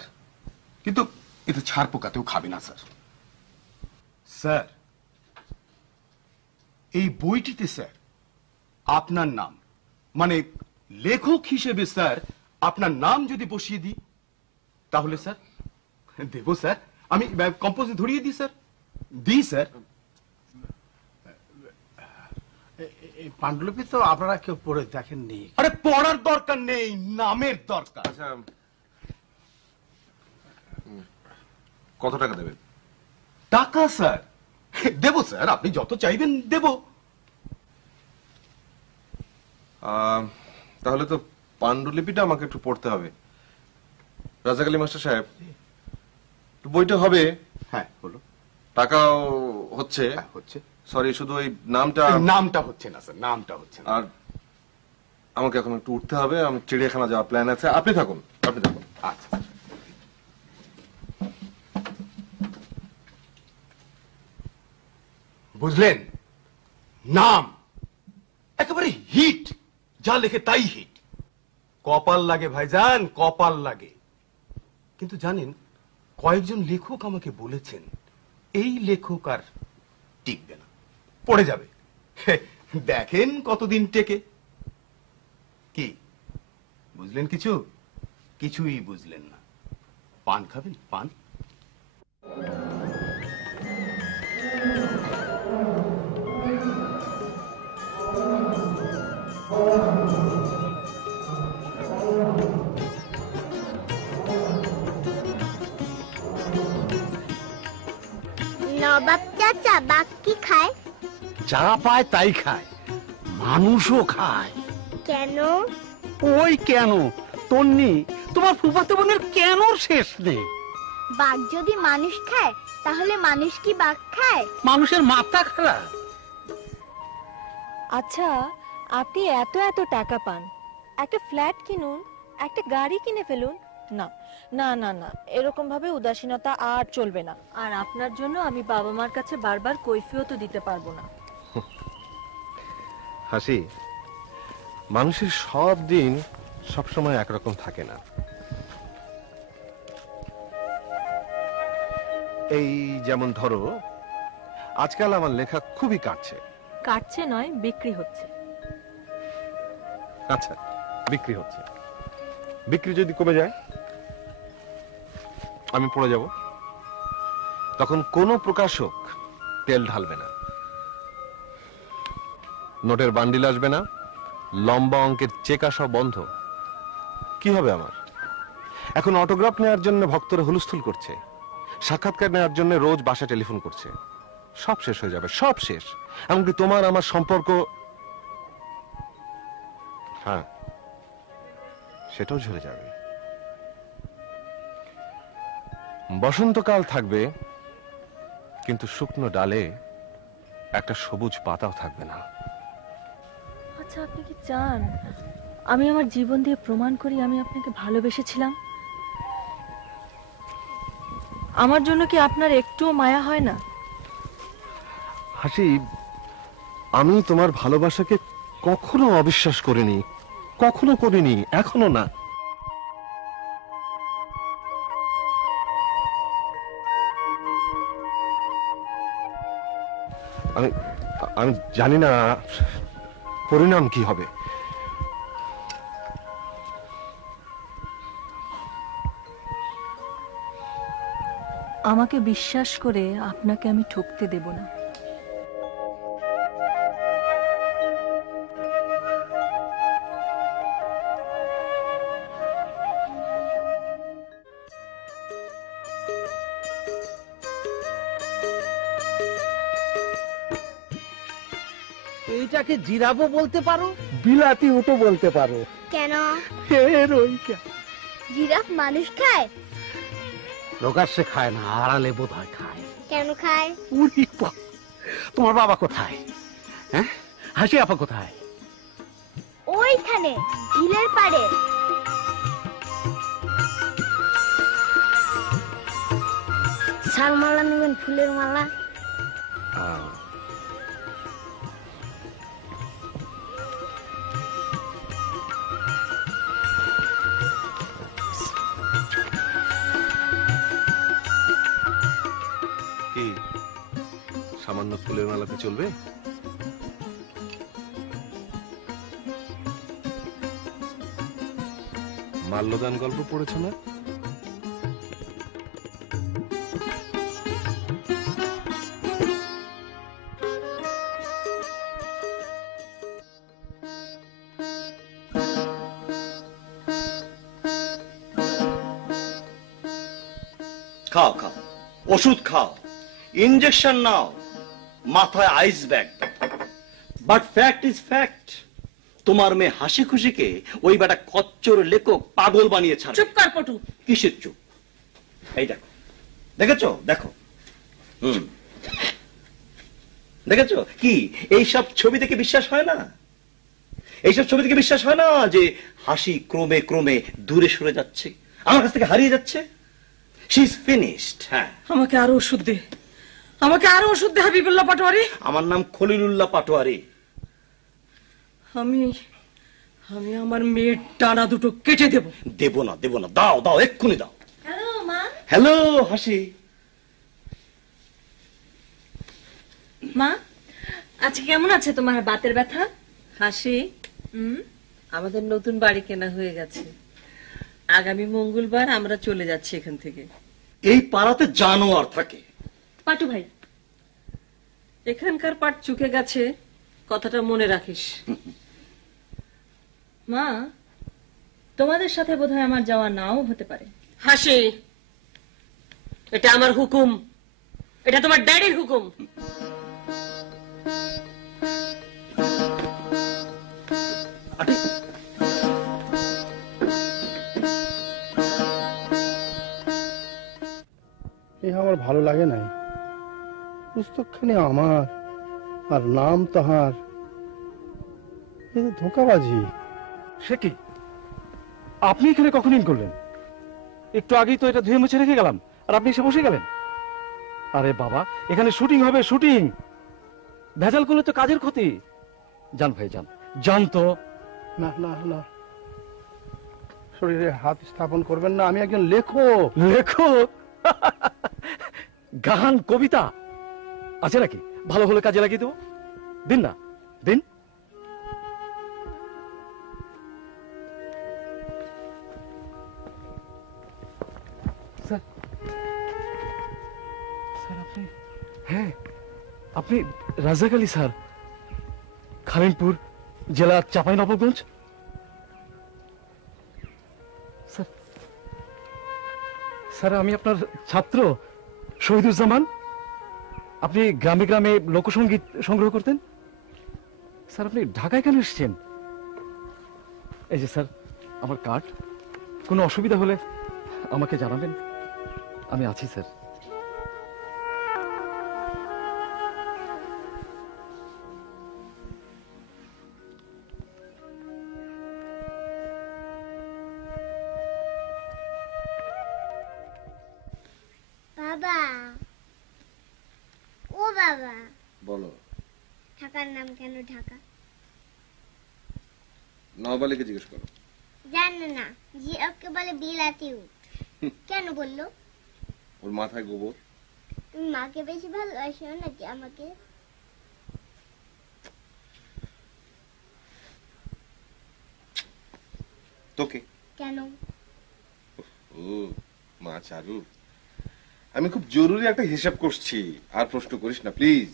কিন্তু এতে ছাড় পোকাতেও খাবে না স্যার। স্যার এই বইটিতে স্যার আপনার নাম, মানে লেখক হিসেবে স্যার আপনার নাম যদি বসিয়ে দিই তাহলে স্যার দেব স্যার। আমি কম্পোজে ধরিয়ে দিই স্যার, দিই স্যার। এই পাণ্ডুলিপি তো আপনারা কেউ পড়ে দেখেননি। আরে পড়ার দরকার নেই, নামের দরকার। আচ্ছা, কত টাকা দেবেন? টাকা স্যার দেব স্যার, আপনি যত চাইবেন দেব। তাহলে তো পাণ্ডুলিপিটা আমাকে একটু পড়তে হবে। রাজ্জাক আলী মাস্টার সাহেব, বইটা হবে, হ্যাঁ হলো, টাকাও হচ্ছে, হচ্ছে। সরি, শুধু ওই নামটা নামটা হচ্ছে না স্যার, নামটা হচ্ছে না। আর আমাকে এখন একটু উঠতে হবে, আমি চিড়িয়াখানা যাওয়ার প্ল্যান আছে। আপনি থাকুন, আপনি থাকুন। আচ্ছা, বুঝলেন? নাম একেবারে হিট, যা লেখে তাই হিট। কপাল লাগে ভাইজান, কপাল লাগে। কিন্তু জানেন, কয়েকজন লেখক আমাকে বলেছেন এই লেখক আর টিকবে না, পড়ে যাবে। দেখেন কতদিন টেকে। কি বুঝলেন? কিছু কিছুই বুঝলেন না। পান খাবেন? পান? নবাব চাচা, বাঘ কি খায়? যা পায় তাই খায়, মানুষও খায়। কেন? ওই কেন তন্নি, তোমার ফুফাতো বোনের কেন শেষ নেই। বাঘ যদি মানুষ খায় তাহলে মানুষ কি বাঘ খায়? মানুষের মাথা খারাপ। আচ্ছা, আপনি এত এত টাকা পান, একটা ফ্ল্যাট কিনুন, একটা গাড়ি কিনে ফেলুন। না না না না, এরকম ভাবে উদাসীনতা আর চলবে না। আর আপনার জন্য আমি বাবা মার কাছে বারবার কৈফিয়তও দিতে পারবো না। হাসি, মানুষের সব দিন সবসময় একরকম থাকে না। এই যেমন ধরো, আজকাল আমার লেখা খুবই কাটছে। কাটছে নয়, বিক্রি হচ্ছে। আচ্ছা, বিক্রি হচ্ছে। বিক্রি যদি কমে যায়, আমি পড়ে যাব, তখন কোনো প্রকাশক তেল ঢালবে না, নোটের বান্ডিল আসবে না, লম্বা অঙ্কের চেক আসা বন্ধ। কি হবে আমার? এখন অটোগ্রাফ নেওয়ার জন্য ভক্তরা হুলস্থুল করছে, সাক্ষাৎকার নেওয়ার জন্য রোজ বাসায় টেলিফোন করছে। সব শেষ হয়ে যাবে, সব শেষ। এমনকি তোমার আমার সম্পর্ক, হ্যাঁ, সেটাও ঝরে যাবে। বসন্তকাল থাকবে, কিন্তু শুকনো ডালে একটা সবুজ পাতাও থাকবে না। আচ্ছা, আপনি কি চান আমি আমার জীবন দিয়ে প্রমাণ করি আমি আপনাকে ভালোবেসেছিলাম? আমার জন্য কি আপনার একটুও মায়া হয় না? হাসি, আমি তোমার ভালোবাসাকে কখনো অবিশ্বাস করিনি, কখনো করিনি, এখনো না। আমি আমি জানি না পরিণাম কি হবে। আমাকে বিশ্বাস করে আপনাকে আমি ঠকতে দেব না। এইটাকে জিরাফও বলতে পারো, বিলাতি উটো বলতে পারো। কেন? এর ওইটা জিরাফ মানুষ খায়? প্রকাশ্যে খায় না, আড়ালে বোধ হয় খায়। কেন খায়? উরি বাবা, তোমার বাবা কোথায়? হ্যাঁ, হাসি আপা কোথায়? ওইখানে ঝিলের পাড়ে। শাল মালা নেবেন? ফুলের মালা? কি সামান্য ফুলের মেলাতে চলবে? মাল্যদান গল্প পড়েছ না? খাও খাও, ওষুধ খাও, ইনজেকশন নাও, মাথায় ice bag. But fact is fact, তোমার মেয়ে হাসি খুশিকে ওই বেটা কচ্চর লেখক পাগল বানিয়ে ছাড়ে। চুপ কর পটু। কিসের চুপ? এই দেখো, দেখেছো? দেখো, দেখেছো কি? এইসব ছবি দেখে বিশ্বাস হয় না? এইসব ছবি দেখে বিশ্বাস হয় না যে হাসি ক্রমে ক্রমে দূরে সরে যাচ্ছে, আমার কাছ থেকে হারিয়ে যাচ্ছে? She is finished. হ্যাঁ, আমাকে আরো ওষুধ দে, আমাকে আরো ওষুধ দে হাবিবুল্লাহ পাটোয়ারি। আমার নাম খলিলুল্লাহ পাটোয়ারি। আমি আমার মেয়ের টানা দুটো কেটে দেব। দেব না, দেব না, দাও দাও, এক্ষুনি দাও। হ্যালো মা। হ্যালো হাসি। মা, আজকে কেমন আছে তোমার বাতের ব্যথা? হাসি, আমাদের নতুন বাড়ি কেনা হয়ে গেছে, আগামী মঙ্গলবার আমরা চলে যাচ্ছি এখান থেকে। এই পাড়াতে জানোয়ার থাকে। পাটু ভাই, এখানকার পাট চুকে গেছে, কথাটা মনে রাখিস। মা, তোমাদের সাথে বোধহয় আমার যাওয়া নাও হতে পারে। হাসি, এটা আমার হুকুম, এটা তোমার ড্যাডির হুকুম। আমার ভালো লাগে নাই। পুস্তকখানি আমার আর নাম তাহার, ধোঁকাবাজি। সে কি? আপনি এখানে কখন ইন করলেন? একটু আগেই তো এটা ধুয়ে মুছে রেখে গেলাম, আর আপনি এসে বসে গেলেন। আরে বাবা, এখানে শুটিং হবে, শুটিং। ভেজাল করলে তো কাজের ক্ষতি। যান ভাই, যান, যান তো। না না না, শরীরে হাত স্থাপন করবেন না, আমি একজন লেখক। লেখক? গান, কবিতা আছে নাকি? ভালো হলে কাজে লাগিয়ে দেবো। দিন না, দিন। স্যার, আপনি? হ্যাঁ, আপনি রাজাক আলী স্যার, খালিমপুর জেলা চাঁপাইনবাবগঞ্জ। স্যার, আমি আপনার ছাত্র শহীদুজ্জামান। আপনি গ্রামে গ্রামে লোকসঙ্গীত সংগ্রহ করতেন। স্যার, আপনি ঢাকায় কেন এসেছেন? এই যে স্যার আমার কার্ড, কোনো অসুবিধা হলে আমাকে জানাবেন, আমি আছি স্যার। বাবা, ও বাবা, বলো। ঢাকার নাম কেন ঢাকা? নওবালিকে জিজ্ঞেস করো। জানে না, জিরাফকে বলে বিলাতি উট। কেন বললো? ওর মাথায় গোবর। তুমি মাকে বেশি ভালোবাসো নাকি আমাকে? তোকে। কেন? ও মা চারু, আমি খুব জরুরি একটা হিসাব করছি, আর প্রশ্ন করিস না প্লিজ।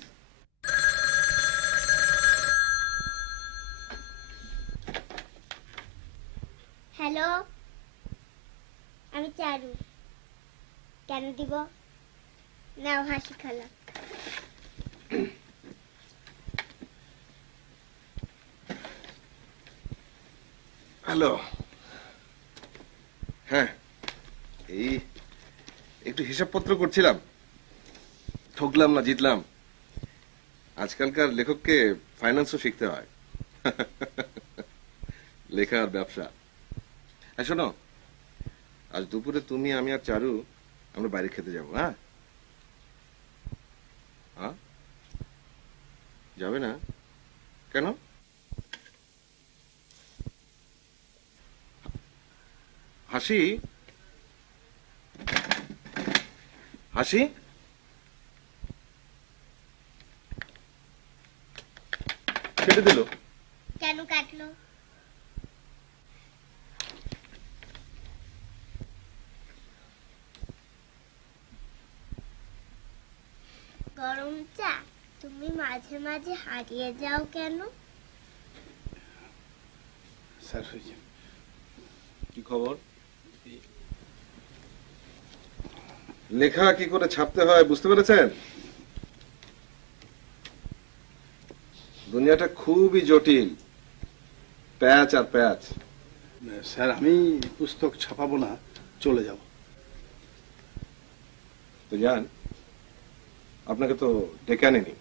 হ্যালো, আমি চারু। কেন দিব? নাও হাসি খালা। হ্যালো। হ্যাঁ, এই একটু হিসাবপত্র করছিলাম, ঠকলাম না জিতলাম। আজকালকার লেখককে ফাইন্যান্সও শিখতে হয়। লেখা আর ব্যবসা। হ্যাঁ শোনো, আজ দুপুরে তুমি, আমি আর চারু আমরা বাইরে খেতে যাবো। হ্যাঁ, হ্যাঁ, যাবে না কেন? হাসি, হাসি, কেটে দিল কেন কাটলো? গরম চা, তুমি মাঝে মাঝে হারিয়ে যাও কেন? স্যার, কি খবর? লেখা কি করে ছাপতে হয় বুঝতে পেরেছেন? দুনিয়াটা খুবই জটিল, প্যাচ আর প্যাচ। স্যার, আমি পুস্তক ছাপাবো না, চলে যাব। তো যান, আপনাকে তো ডেকে আনেনি।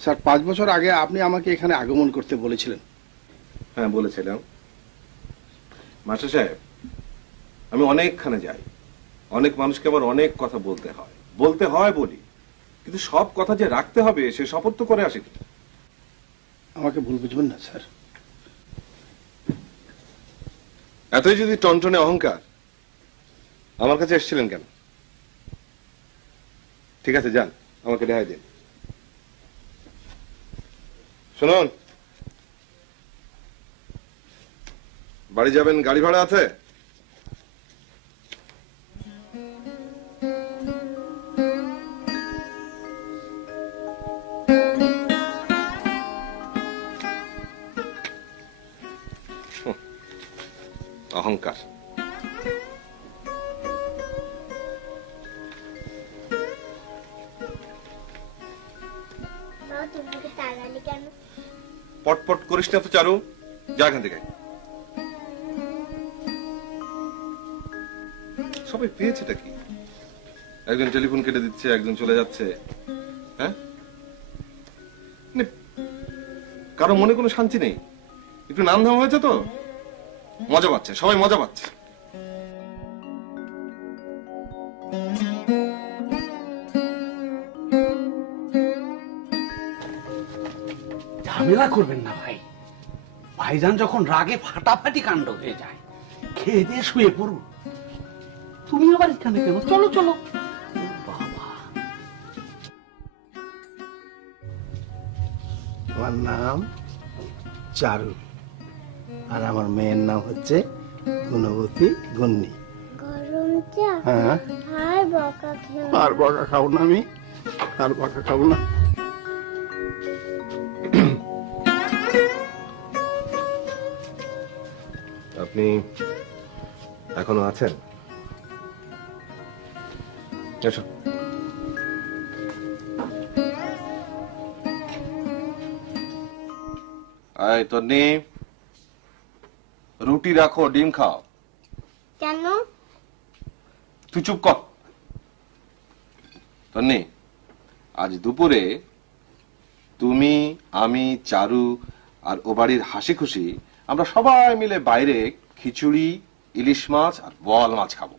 স্যার, 5 বছর আগে আপনি আমাকে এখানে আগমন করতে বলেছিলেন। হ্যাঁ বলেছিলাম। মাস্টার সাহেব, আমি অনেকখানে যাই, অনেক মানুষকে আমার অনেক কথা বলতে হয় বলি, কিন্তু সব কথা যে রাখতে হবে সে শপথ তো করে আসেনি। আমাকে ভুল বুঝবেন না স্যার। এতই যদি টনটনে অহংকার, আমার কাছে এসেছিলেন কেন? ঠিক আছে, যান, আমাকে রেহাই দিন। শুনুন, বাড়ি যাবেন, গাড়ি ভাড়া আছে? অহংকার। তোমাকে তাড়ালি কেন? পটপট করিস না তো চারু, যা এখান থেকে। সবাই পেয়েছেটা কি? একজন টেলিফোন কেটে দিচ্ছে, একজন চলে যাচ্ছে। হ্যাঁ, কারো মনে কোনো শান্তি নেই। একটু নাম ধাম হয়েছে তো মজা পাচ্ছে, সবাই মজা পাচ্ছে। ঝামেলা করবেন না ভাই, ভাইজান যখন রাগে ফাটাফাটি কাণ্ড হয়ে যায়, খেয়ে দিয়ে শুয়ে পড়ুন। তুমি আবার এখানে কেন? চলো চলো। আমার নাম চারু, আর আমার মেয়ের নাম হচ্ছে গুণবতী গুন্নি। গরম চা? হ্যাঁ। আর বকা খেও? আর বকা খাবো না আমি, আর বকা খাবো না। আপনি এখনো আছেন? এসো। আয় তন্নি, রুটি রাখো, ডিম খাও। কেন? তুই চুপ কর। তন্নি, আজ দুপুরে তুমি, আমি, চারু আর ও বাড়ির হাসি খুশি আমরা সবাই মিলে বাইরে খিচুড়ি, ইলিশ মাছ আর বোয়াল মাছ খাবো।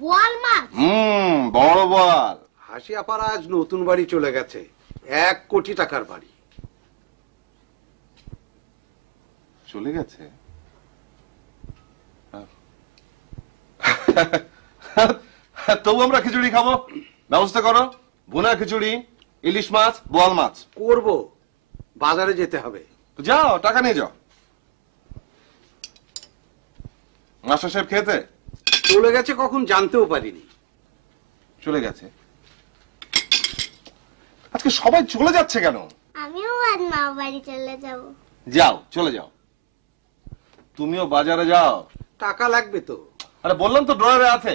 বোয়াল মাছ? বড় বোয়াল। হাসি আপার আজ নতুন বাড়ি চলে গেছে, 1 কোটি টাকার বাড়ি। চলে গেছে? তবু আমরা খিচুড়ি খাবো, ব্যবস্থা করো। ভুনা খিচুড়ি, ইলিশ মাছ, বোয়াল মাছ করব, বাজারে যেতে হবে। যাও, টাকা নিয়ে যাও। মাস্টার সাহেব খেতে চলে গেছে কখন জানতেও পারিনি। চলে গেছে? আজকে সবাই চলে যাচ্ছে কেন? আমিও আজ মা বাড়ি চলে যাব। যাও, চলে যাও। তুমিও বাজারে যাও। টাকা লাগবে তো। আরে বললাম তো ড্রয়ারে আছে।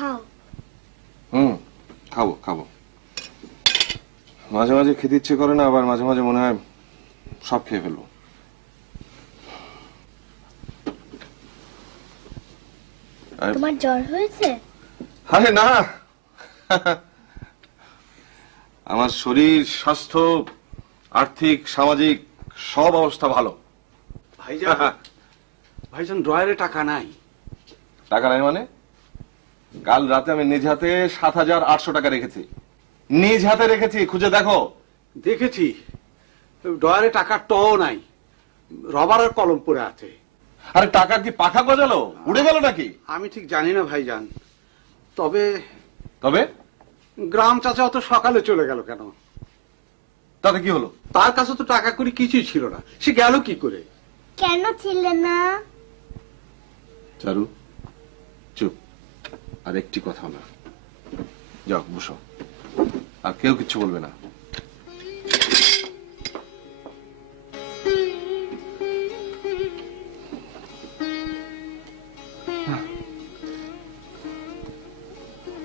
খাও। খাবো খাবো। মাঝে মাঝে খেতে ইচ্ছে করে না, আবার মাঝে মাঝে মনে হয় সব খেয়ে ফেলবো। তোমার জ্বর হয়েছে? আরে না, আমার শরীর, স্বাস্থ্য, আর্থিক, সামাজিক সব অবস্থা ভালো। ভাইজান ড্রয়ারে টাকা নাই। টাকা নাই মানে? কাল রাতে আমি নিজ হাতে 7,800 টাকা রেখেছি। নিজ হাতে রেখেছি, খুঁজে দেখো। দেখেছি, ড্রয়ারে টাকার ট নাই, রবার আর কলম পড়ে আছে। আরে টাকা কি পাখা গজালো, উড়ে গেল নাকি? আমি ঠিক জানি না ভাইজান, তবে তবে গ্রাম চাচা অত সকালে চলে গেল কেন? তাতে কি হলো? তার কাছে তো টাকা করি কিছুই ছিল না, সে গেল কি করে? কেন ছিলে না? চারু চুপ, আর একটি কথা না। যাও বসো, আর কেউ কিচ্ছু বলবে না।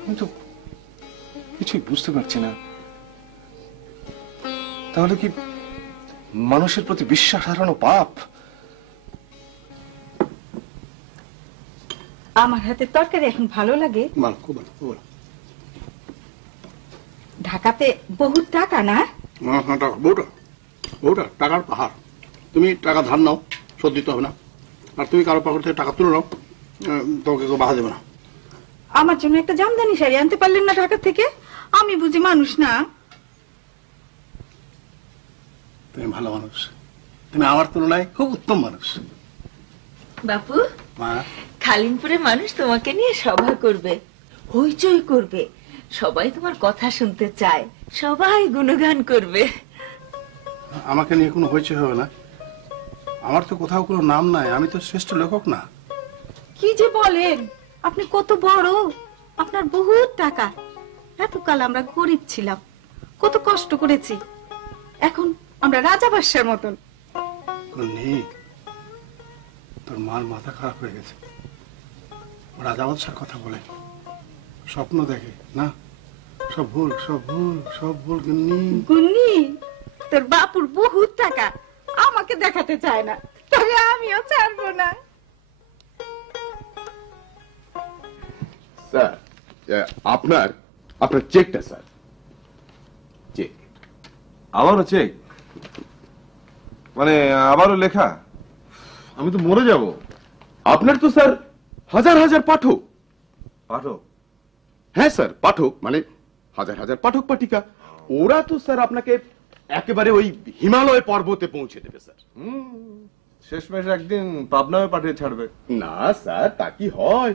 আমি তো কিছুই বুঝতে পারছি না, তাহলে কি মানুষের প্রতি বিশ্বাস হারানো পাপ? আমার হাতে তরকারি এখন ভালো লাগে। ঢাকাতে বহু টাকা না? বহুটা টাকার পাহাড়। তুমি টাকা ধার নাও, শোধ দিতে হবে না। আর তুমি কারো পকেট থেকে টাকা তুলে নাও, তোমাকে কেউ বাধা দেবে না। আমার জন্য একটা জামদানি শাড়ি আনতে পারলেন না ঢাকা থেকে? আমি বুঝি মানুষ না? তুমি ভালো মানুষ, তুমি আমার তুলনায় খুব উত্তম মানুষ। বাপু, মা, খালিমপুরের মানুষ তোমাকে নিয়ে সভা করবে, হইচই করবে, সবাই তোমার কথা শুনতে চায়, সবাই গুণগান করবে। আমাকে নিয়ে কোনো হইচই হবে না। আমার তো কোথাও কোনো নাম নাই, আমি তো শ্রেষ্ঠ লেখক না। কি যে বলেন, আপনি কত বড়, আপনার বহুত টাকা। এতকাল আমরা গরিব ছিলাম, কত কষ্ট করেছি, এখন আমরা রাজা বাদশার মতন। তোর মার মাথা খারাপ হয়ে গেছে, রাজা বাদশার কথা বলে, স্বপ্ন দেখে না। সব ভুল, সব ভুল, সব ভুল। গুন্নি, তোর বাপুর বহুত টাকা, আমাকে দেখাতে চায় না, তবে আমিও ছাড়বো না। স্যার, আপনার চেকটা স্যার। চেক। আবারও চেক? মানে আবারও লেখা? আমি তো মরে যাব। আপনার তো স্যার হাজার হাজার পাঠক। পাঠক? হ্যাঁ স্যার, পাঠক মানে হাজার হাজার পাঠক পাঠিকা। ওরা তো স্যার আপনাকে একেবারে ওই হিমালয় পর্বতে পৌঁছে দেবে স্যার। শেষমেশ একদিন পাবনায় পাঠিয়ে ছাড়বে। না স্যার, তা কি হয়?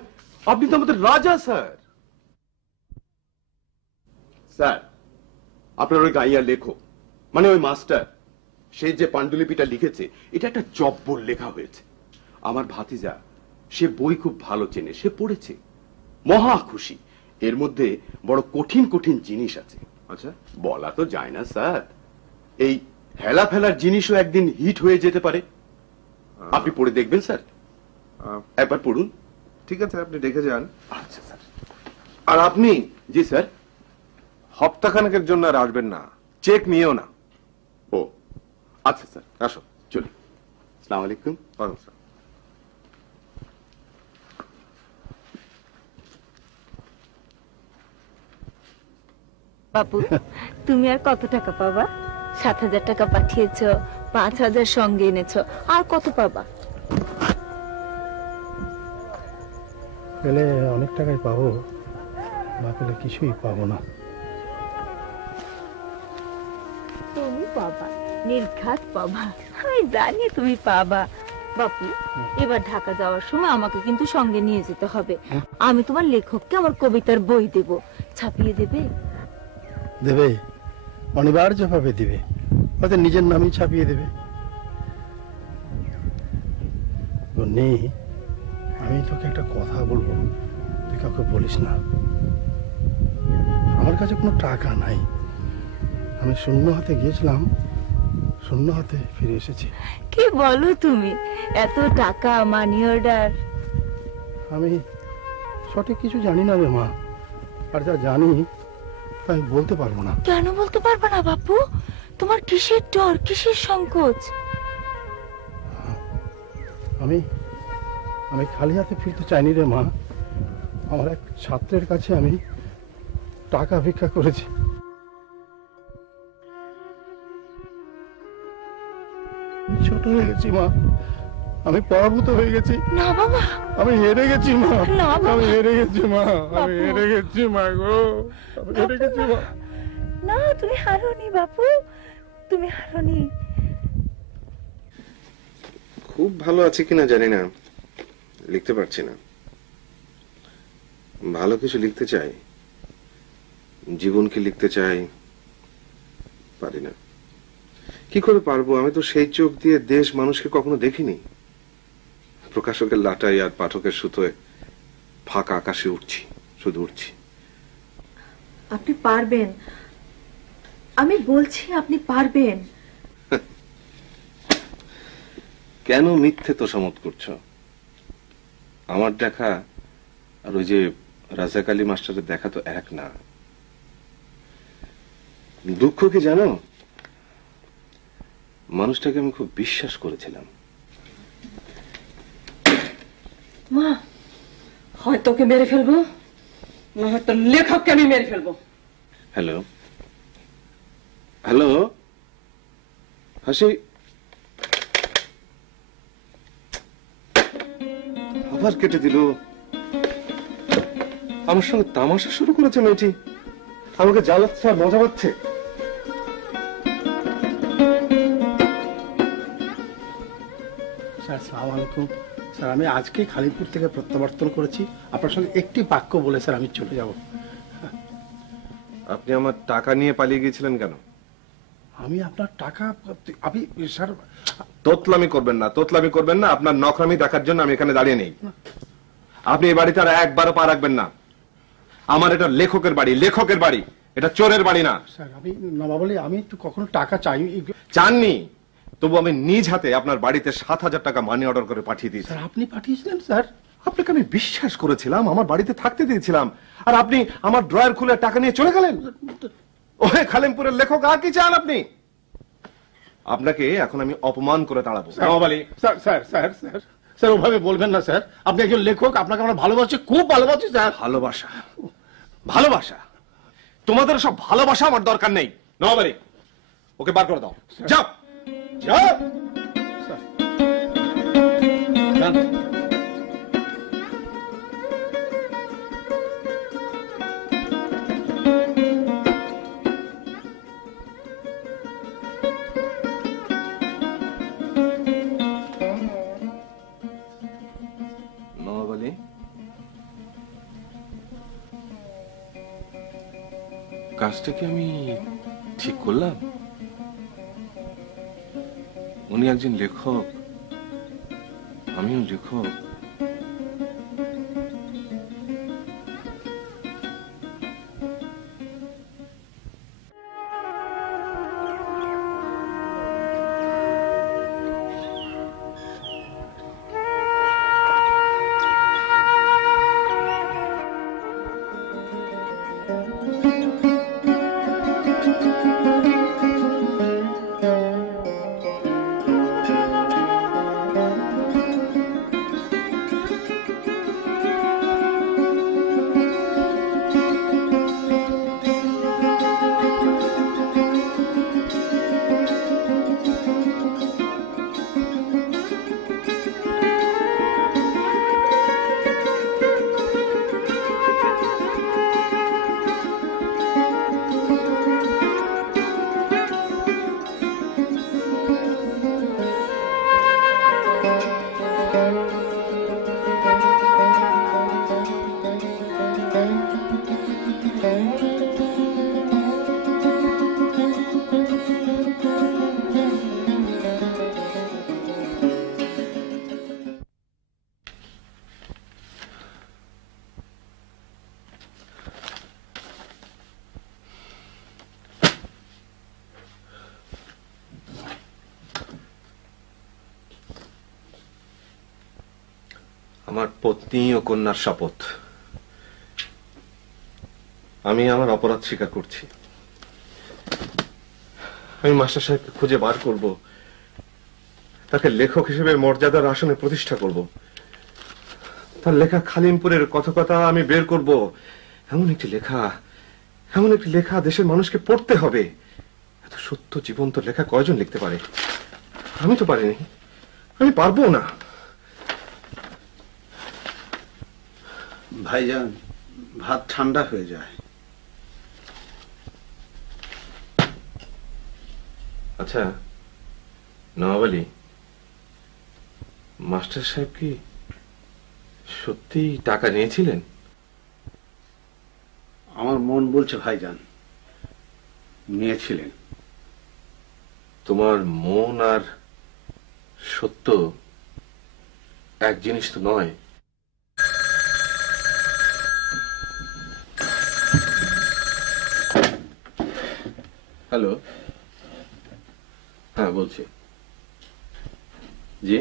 আপনি তো আমাদের রাজা স্যার। স্যার, আপনার ওই গাইয়া লেখক মানে ওই মাস্টার, সে যে পাণ্ডুলিপিটা লিখেছে, এটা একটা জব্বর লেখা হয়েছে। আমার ভাতিজা সে বই খুব ভালো চেনে, সে পড়েছে, মহা খুশি। এর মধ্যে বড় কঠিন কঠিন জিনিস আছে। আচ্ছা, বলা তো যায় না স্যার। এই হেলা ফেলার জিনিসও একদিন হিট হয়ে যেতে পারে। আপনি পড়ে দেখবেন স্যার, একবার পড়ুন। ঠিক আছে, আপনি দেখে যান। আচ্ছা স্যার। আর আপনি? জি স্যার। হপ্তাখানেকের জন্য আর আসবেন না, চেক নিয়েও না। ও আচ্ছা স্যার, আসো। চলুন। আসসালামু আলাইকুম। বাপু, তুমি আর কত টাকা পাবা? 7,000 টাকা পাঠিয়েছো, 5,000 সঙ্গে এনেছো, আর কত পাবা? পেলে অনেক টাকাই পাবো, না পেলে কিছুই পাবো না। তুমি পাবা, নির্ঘাত পাবা, আমি জানি তুমি পাবা। বাপু, এবার ঢাকা যাওয়ার সময় আমাকে কিন্তু সঙ্গে নিয়ে যেতে হবে। আমি তোমার লেখককে আমার কবিতার বই দেব, ছাপিয়ে দেবে? দেবে, অনিবার্যভাবে দেবে, হয়তো নিজের নামই ছাপিয়ে দেবে। আমি তোকে একটা কথা বলবো, তুই কাউকে বলিস না। আমার কাছে কোনো টাকা নাই, আমি শূন্য হাতে গিয়েছিলাম, শূন্য হাতে ফিরে এসেছি। কি বলো তুমি? এত টাকা, মানি অর্ডার? আমি সঠিক কিছু জানি না রে মা, আর যা জানি আমি বলতে পারবো না। কেন বলতে পারবে না বাপু? তোমার কিসের ডর, কিসের সংকোচ? আমি আমি খালি হাতে ফিরতে চাইনি রে মা। আমার এক ছাত্রের কাছে আমি টাকা ভিক্ষা করেছি। ছোট হয়ে গেছি মা, আমি পরাভূত হয়ে গেছি। না বাবা, আমি হেরে গেছি মা। না বাবা, আমি হেরে গেছি মা, আমি হেরে গেছি মা গো, আমি হেরে গেছি মা। না তুমি হারোনি বাপু, তুমি হারোনি। খুব ভালো আছে কিনা জানি না, লিখতে পারছি না। ভালো কিছু লিখতে চাই, জীবনকে লিখতে চাই, পারি না। কি করে পারবো? আমি তো সেই চোখ দিয়ে দেশ মানুষকে কখনো দেখিনি। প্রকাশকের লাটাই আর পাঠকের সুতোয় ফাঁকা আকাশে উঠছি, শুধু উঠছি। আপনি পারবেন, আমি বলছি আপনি পারবেন। কেন মিথ্যে তোষামত করছো? আমার দেখা আর ওই যে রাজাক আলী মাস্টারের দেখা তো এক না। দুঃখ কি জানো, মানুষটাকে আমি খুব বিশ্বাস করেছিলাম। মা, হয়তো ওকে মেরে ফেলবো, না হয়তো লেখককে আমি মেরে ফেলবো। হ্যালো হ্যালো, হাসি আবার কেটে দিল। আমার সঙ্গে তামাশা শুরু করেছে মেয়েটি, আমাকে জ্বালাচ্ছে আর মজা পাচ্ছে। স্যার সালাম আলাইকুম। স্যার আমি আজকেই খালিপুর থেকে প্রত্যাবর্তন করেছি। আপনার সঙ্গে একটি বাক্য বলে স্যার আমি চলে যাব। আপনি আমার টাকা নিয়ে পালিয়ে গিয়েছিলেন কেন? আমি আপনার টাকা, আমি স্যার তোতলামি করবেন না, তোতলামি করবেন না। আপনার নকরামি দেখার জন্য আমি এখানে দাঁড়িয়ে নেই। আপনি এই বাড়িতে আর একবারও পা রাখবেন না। আমার এটা লেখকের বাড়ি, লেখকের বাড়ি, এটা চোরের বাড়ি না। স্যার আমি নবাবলি, আমি তো কখনো টাকা চাই চাননি, তবু আমি নিজ হাতে আপনার বাড়িতে 7,000 টাকা মানি অর্ডার করে পাঠিয়ে দিয়েছি। স্যার আপনি পাঠিয়েছিলেন? স্যার আপনাকে আমি বিশ্বাস করেছিলাম, আমার বাড়িতে থাকতে দিয়েছিলাম, আর আপনি আমার ড্রয়ার খুলে টাকা নিয়ে চলে গেলেন। ওহে খালিমপুরের লেখক, আর কি চান আপনি? আপনাকে এখন আমি অপমান করে তাড়াবো। Sir sir sir sir sir ওভাবে বলবেন না স্যার। আপনি একজন লেখক, আপনাকে আমরা ভালোবাসি, খুব ভালোবাসি স্যার। ভালোবাসা, ভালোবাসা, তোমাদের সব ভালোবাসা আমার দরকার নেই। নবাবালি, ওকে বার করে দাও। যাও যাও। নবাবালি, কাজটা কি আমি ঠিক করলাম? উনি একজন লেখক, আমিও লেখক। আমার পত্নী ও কন্যার শপথ, আমি আমার অপরাধ স্বীকার করছি। আমি মাস্টার সাহেবকে খুঁজে বার করব, তাকে লেখক হিসেবে মর্যাদার আসনে প্রতিষ্ঠা করব, তার লেখা খালিমপুরের কথকতা আমি বের করব। এমন একটি লেখা দেশের মানুষকে পড়তে হবে। এত সত্য জীবন্ত লেখা কয়জন লিখতে পারে? আমি তো পারিনি, আমি পারবো না। ভাইজান, ভাত ঠান্ডা হয়ে যায়। আচ্ছা নওয়াব আলী, মাস্টার সাহেব কি সত্যি টাকা নিয়েছিলেন? আমার মন বলছে ভাইজান নিয়েছিলেন। তোমার মন আর সত্য এক জিনিস তো নয়। হ্যালো, হ্যাঁ বলছি। জি,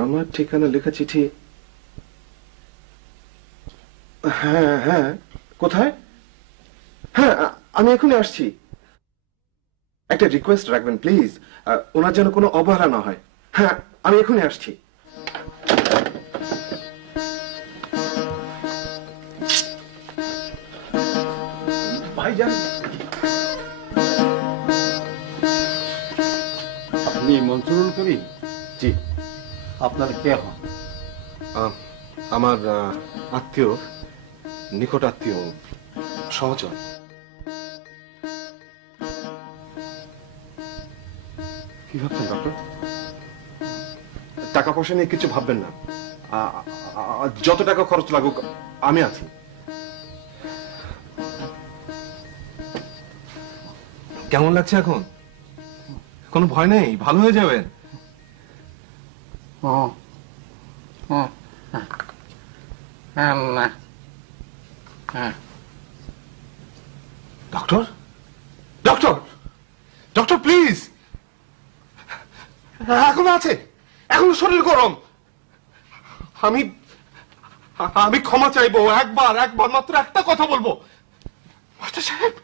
আমার ঠিকানা লেখা চিঠি। হ্যাঁ হ্যাঁ, কোথায়? হ্যাঁ, আমি এখনই আসছি। একটা রিকোয়েস্ট রাখবেন প্লিজ, ওনার যেন কোনো অবহেলা না হয়। হ্যাঁ, আমি এখনই আসছি। ভাইজান, আপনি মনসুরুল করিম? জি। আপনার কে হন? আমার আত্মীয়, নিকট আত্মীয়, সহচর। কি ভাবছেন ডক্টর? টাকা পয়সা নিয়ে কিছু ভাববেন না। যত টাকা খরচ লাগুক আমি আছি। কেমন লাগছে এখন? কোনো ভয় নেই, ভালো হয়ে যাবেন। Doctor, doctor, doctor please. এখনো আছে, এখনো শরীর গরম। আমি ক্ষমা চাইবো, একবার মাত্র একটা কথা বলবো। মাস্টার সাহেব,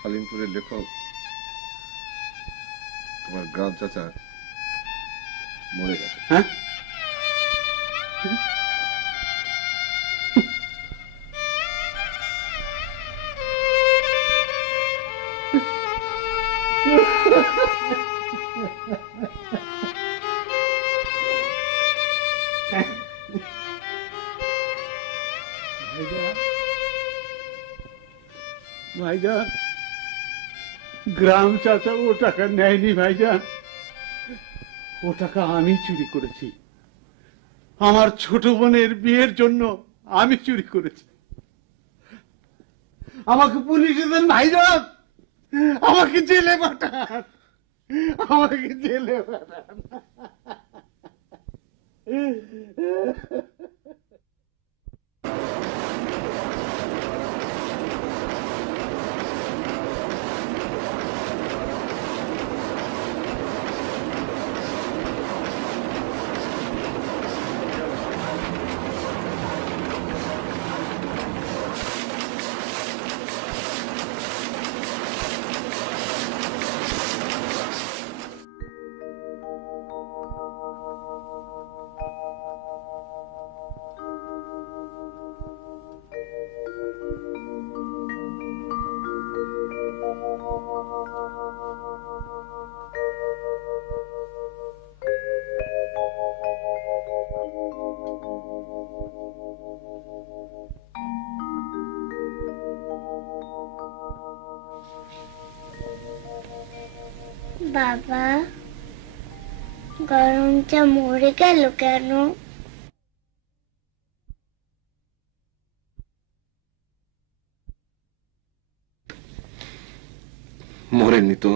খালিমপুরের লেখক তোমার গ্রাম চাচা মরে গেছে। হ্যাঁ, ভাইজান, গ্রাম চাচা ও টাকা নেয়নি ভাইজান, ও টাকা আমি চুরি করেছি। আমার ছোট বোনের বিয়ের জন্য আমি চুরি করেছি। আমাকে পুলিশে দেন ভাইজান, আমাকে জেলে পাঠান, আমাকে জেলে পাঠান। বাবা, গরম চা মরে গেল কেন? মরেননি তো,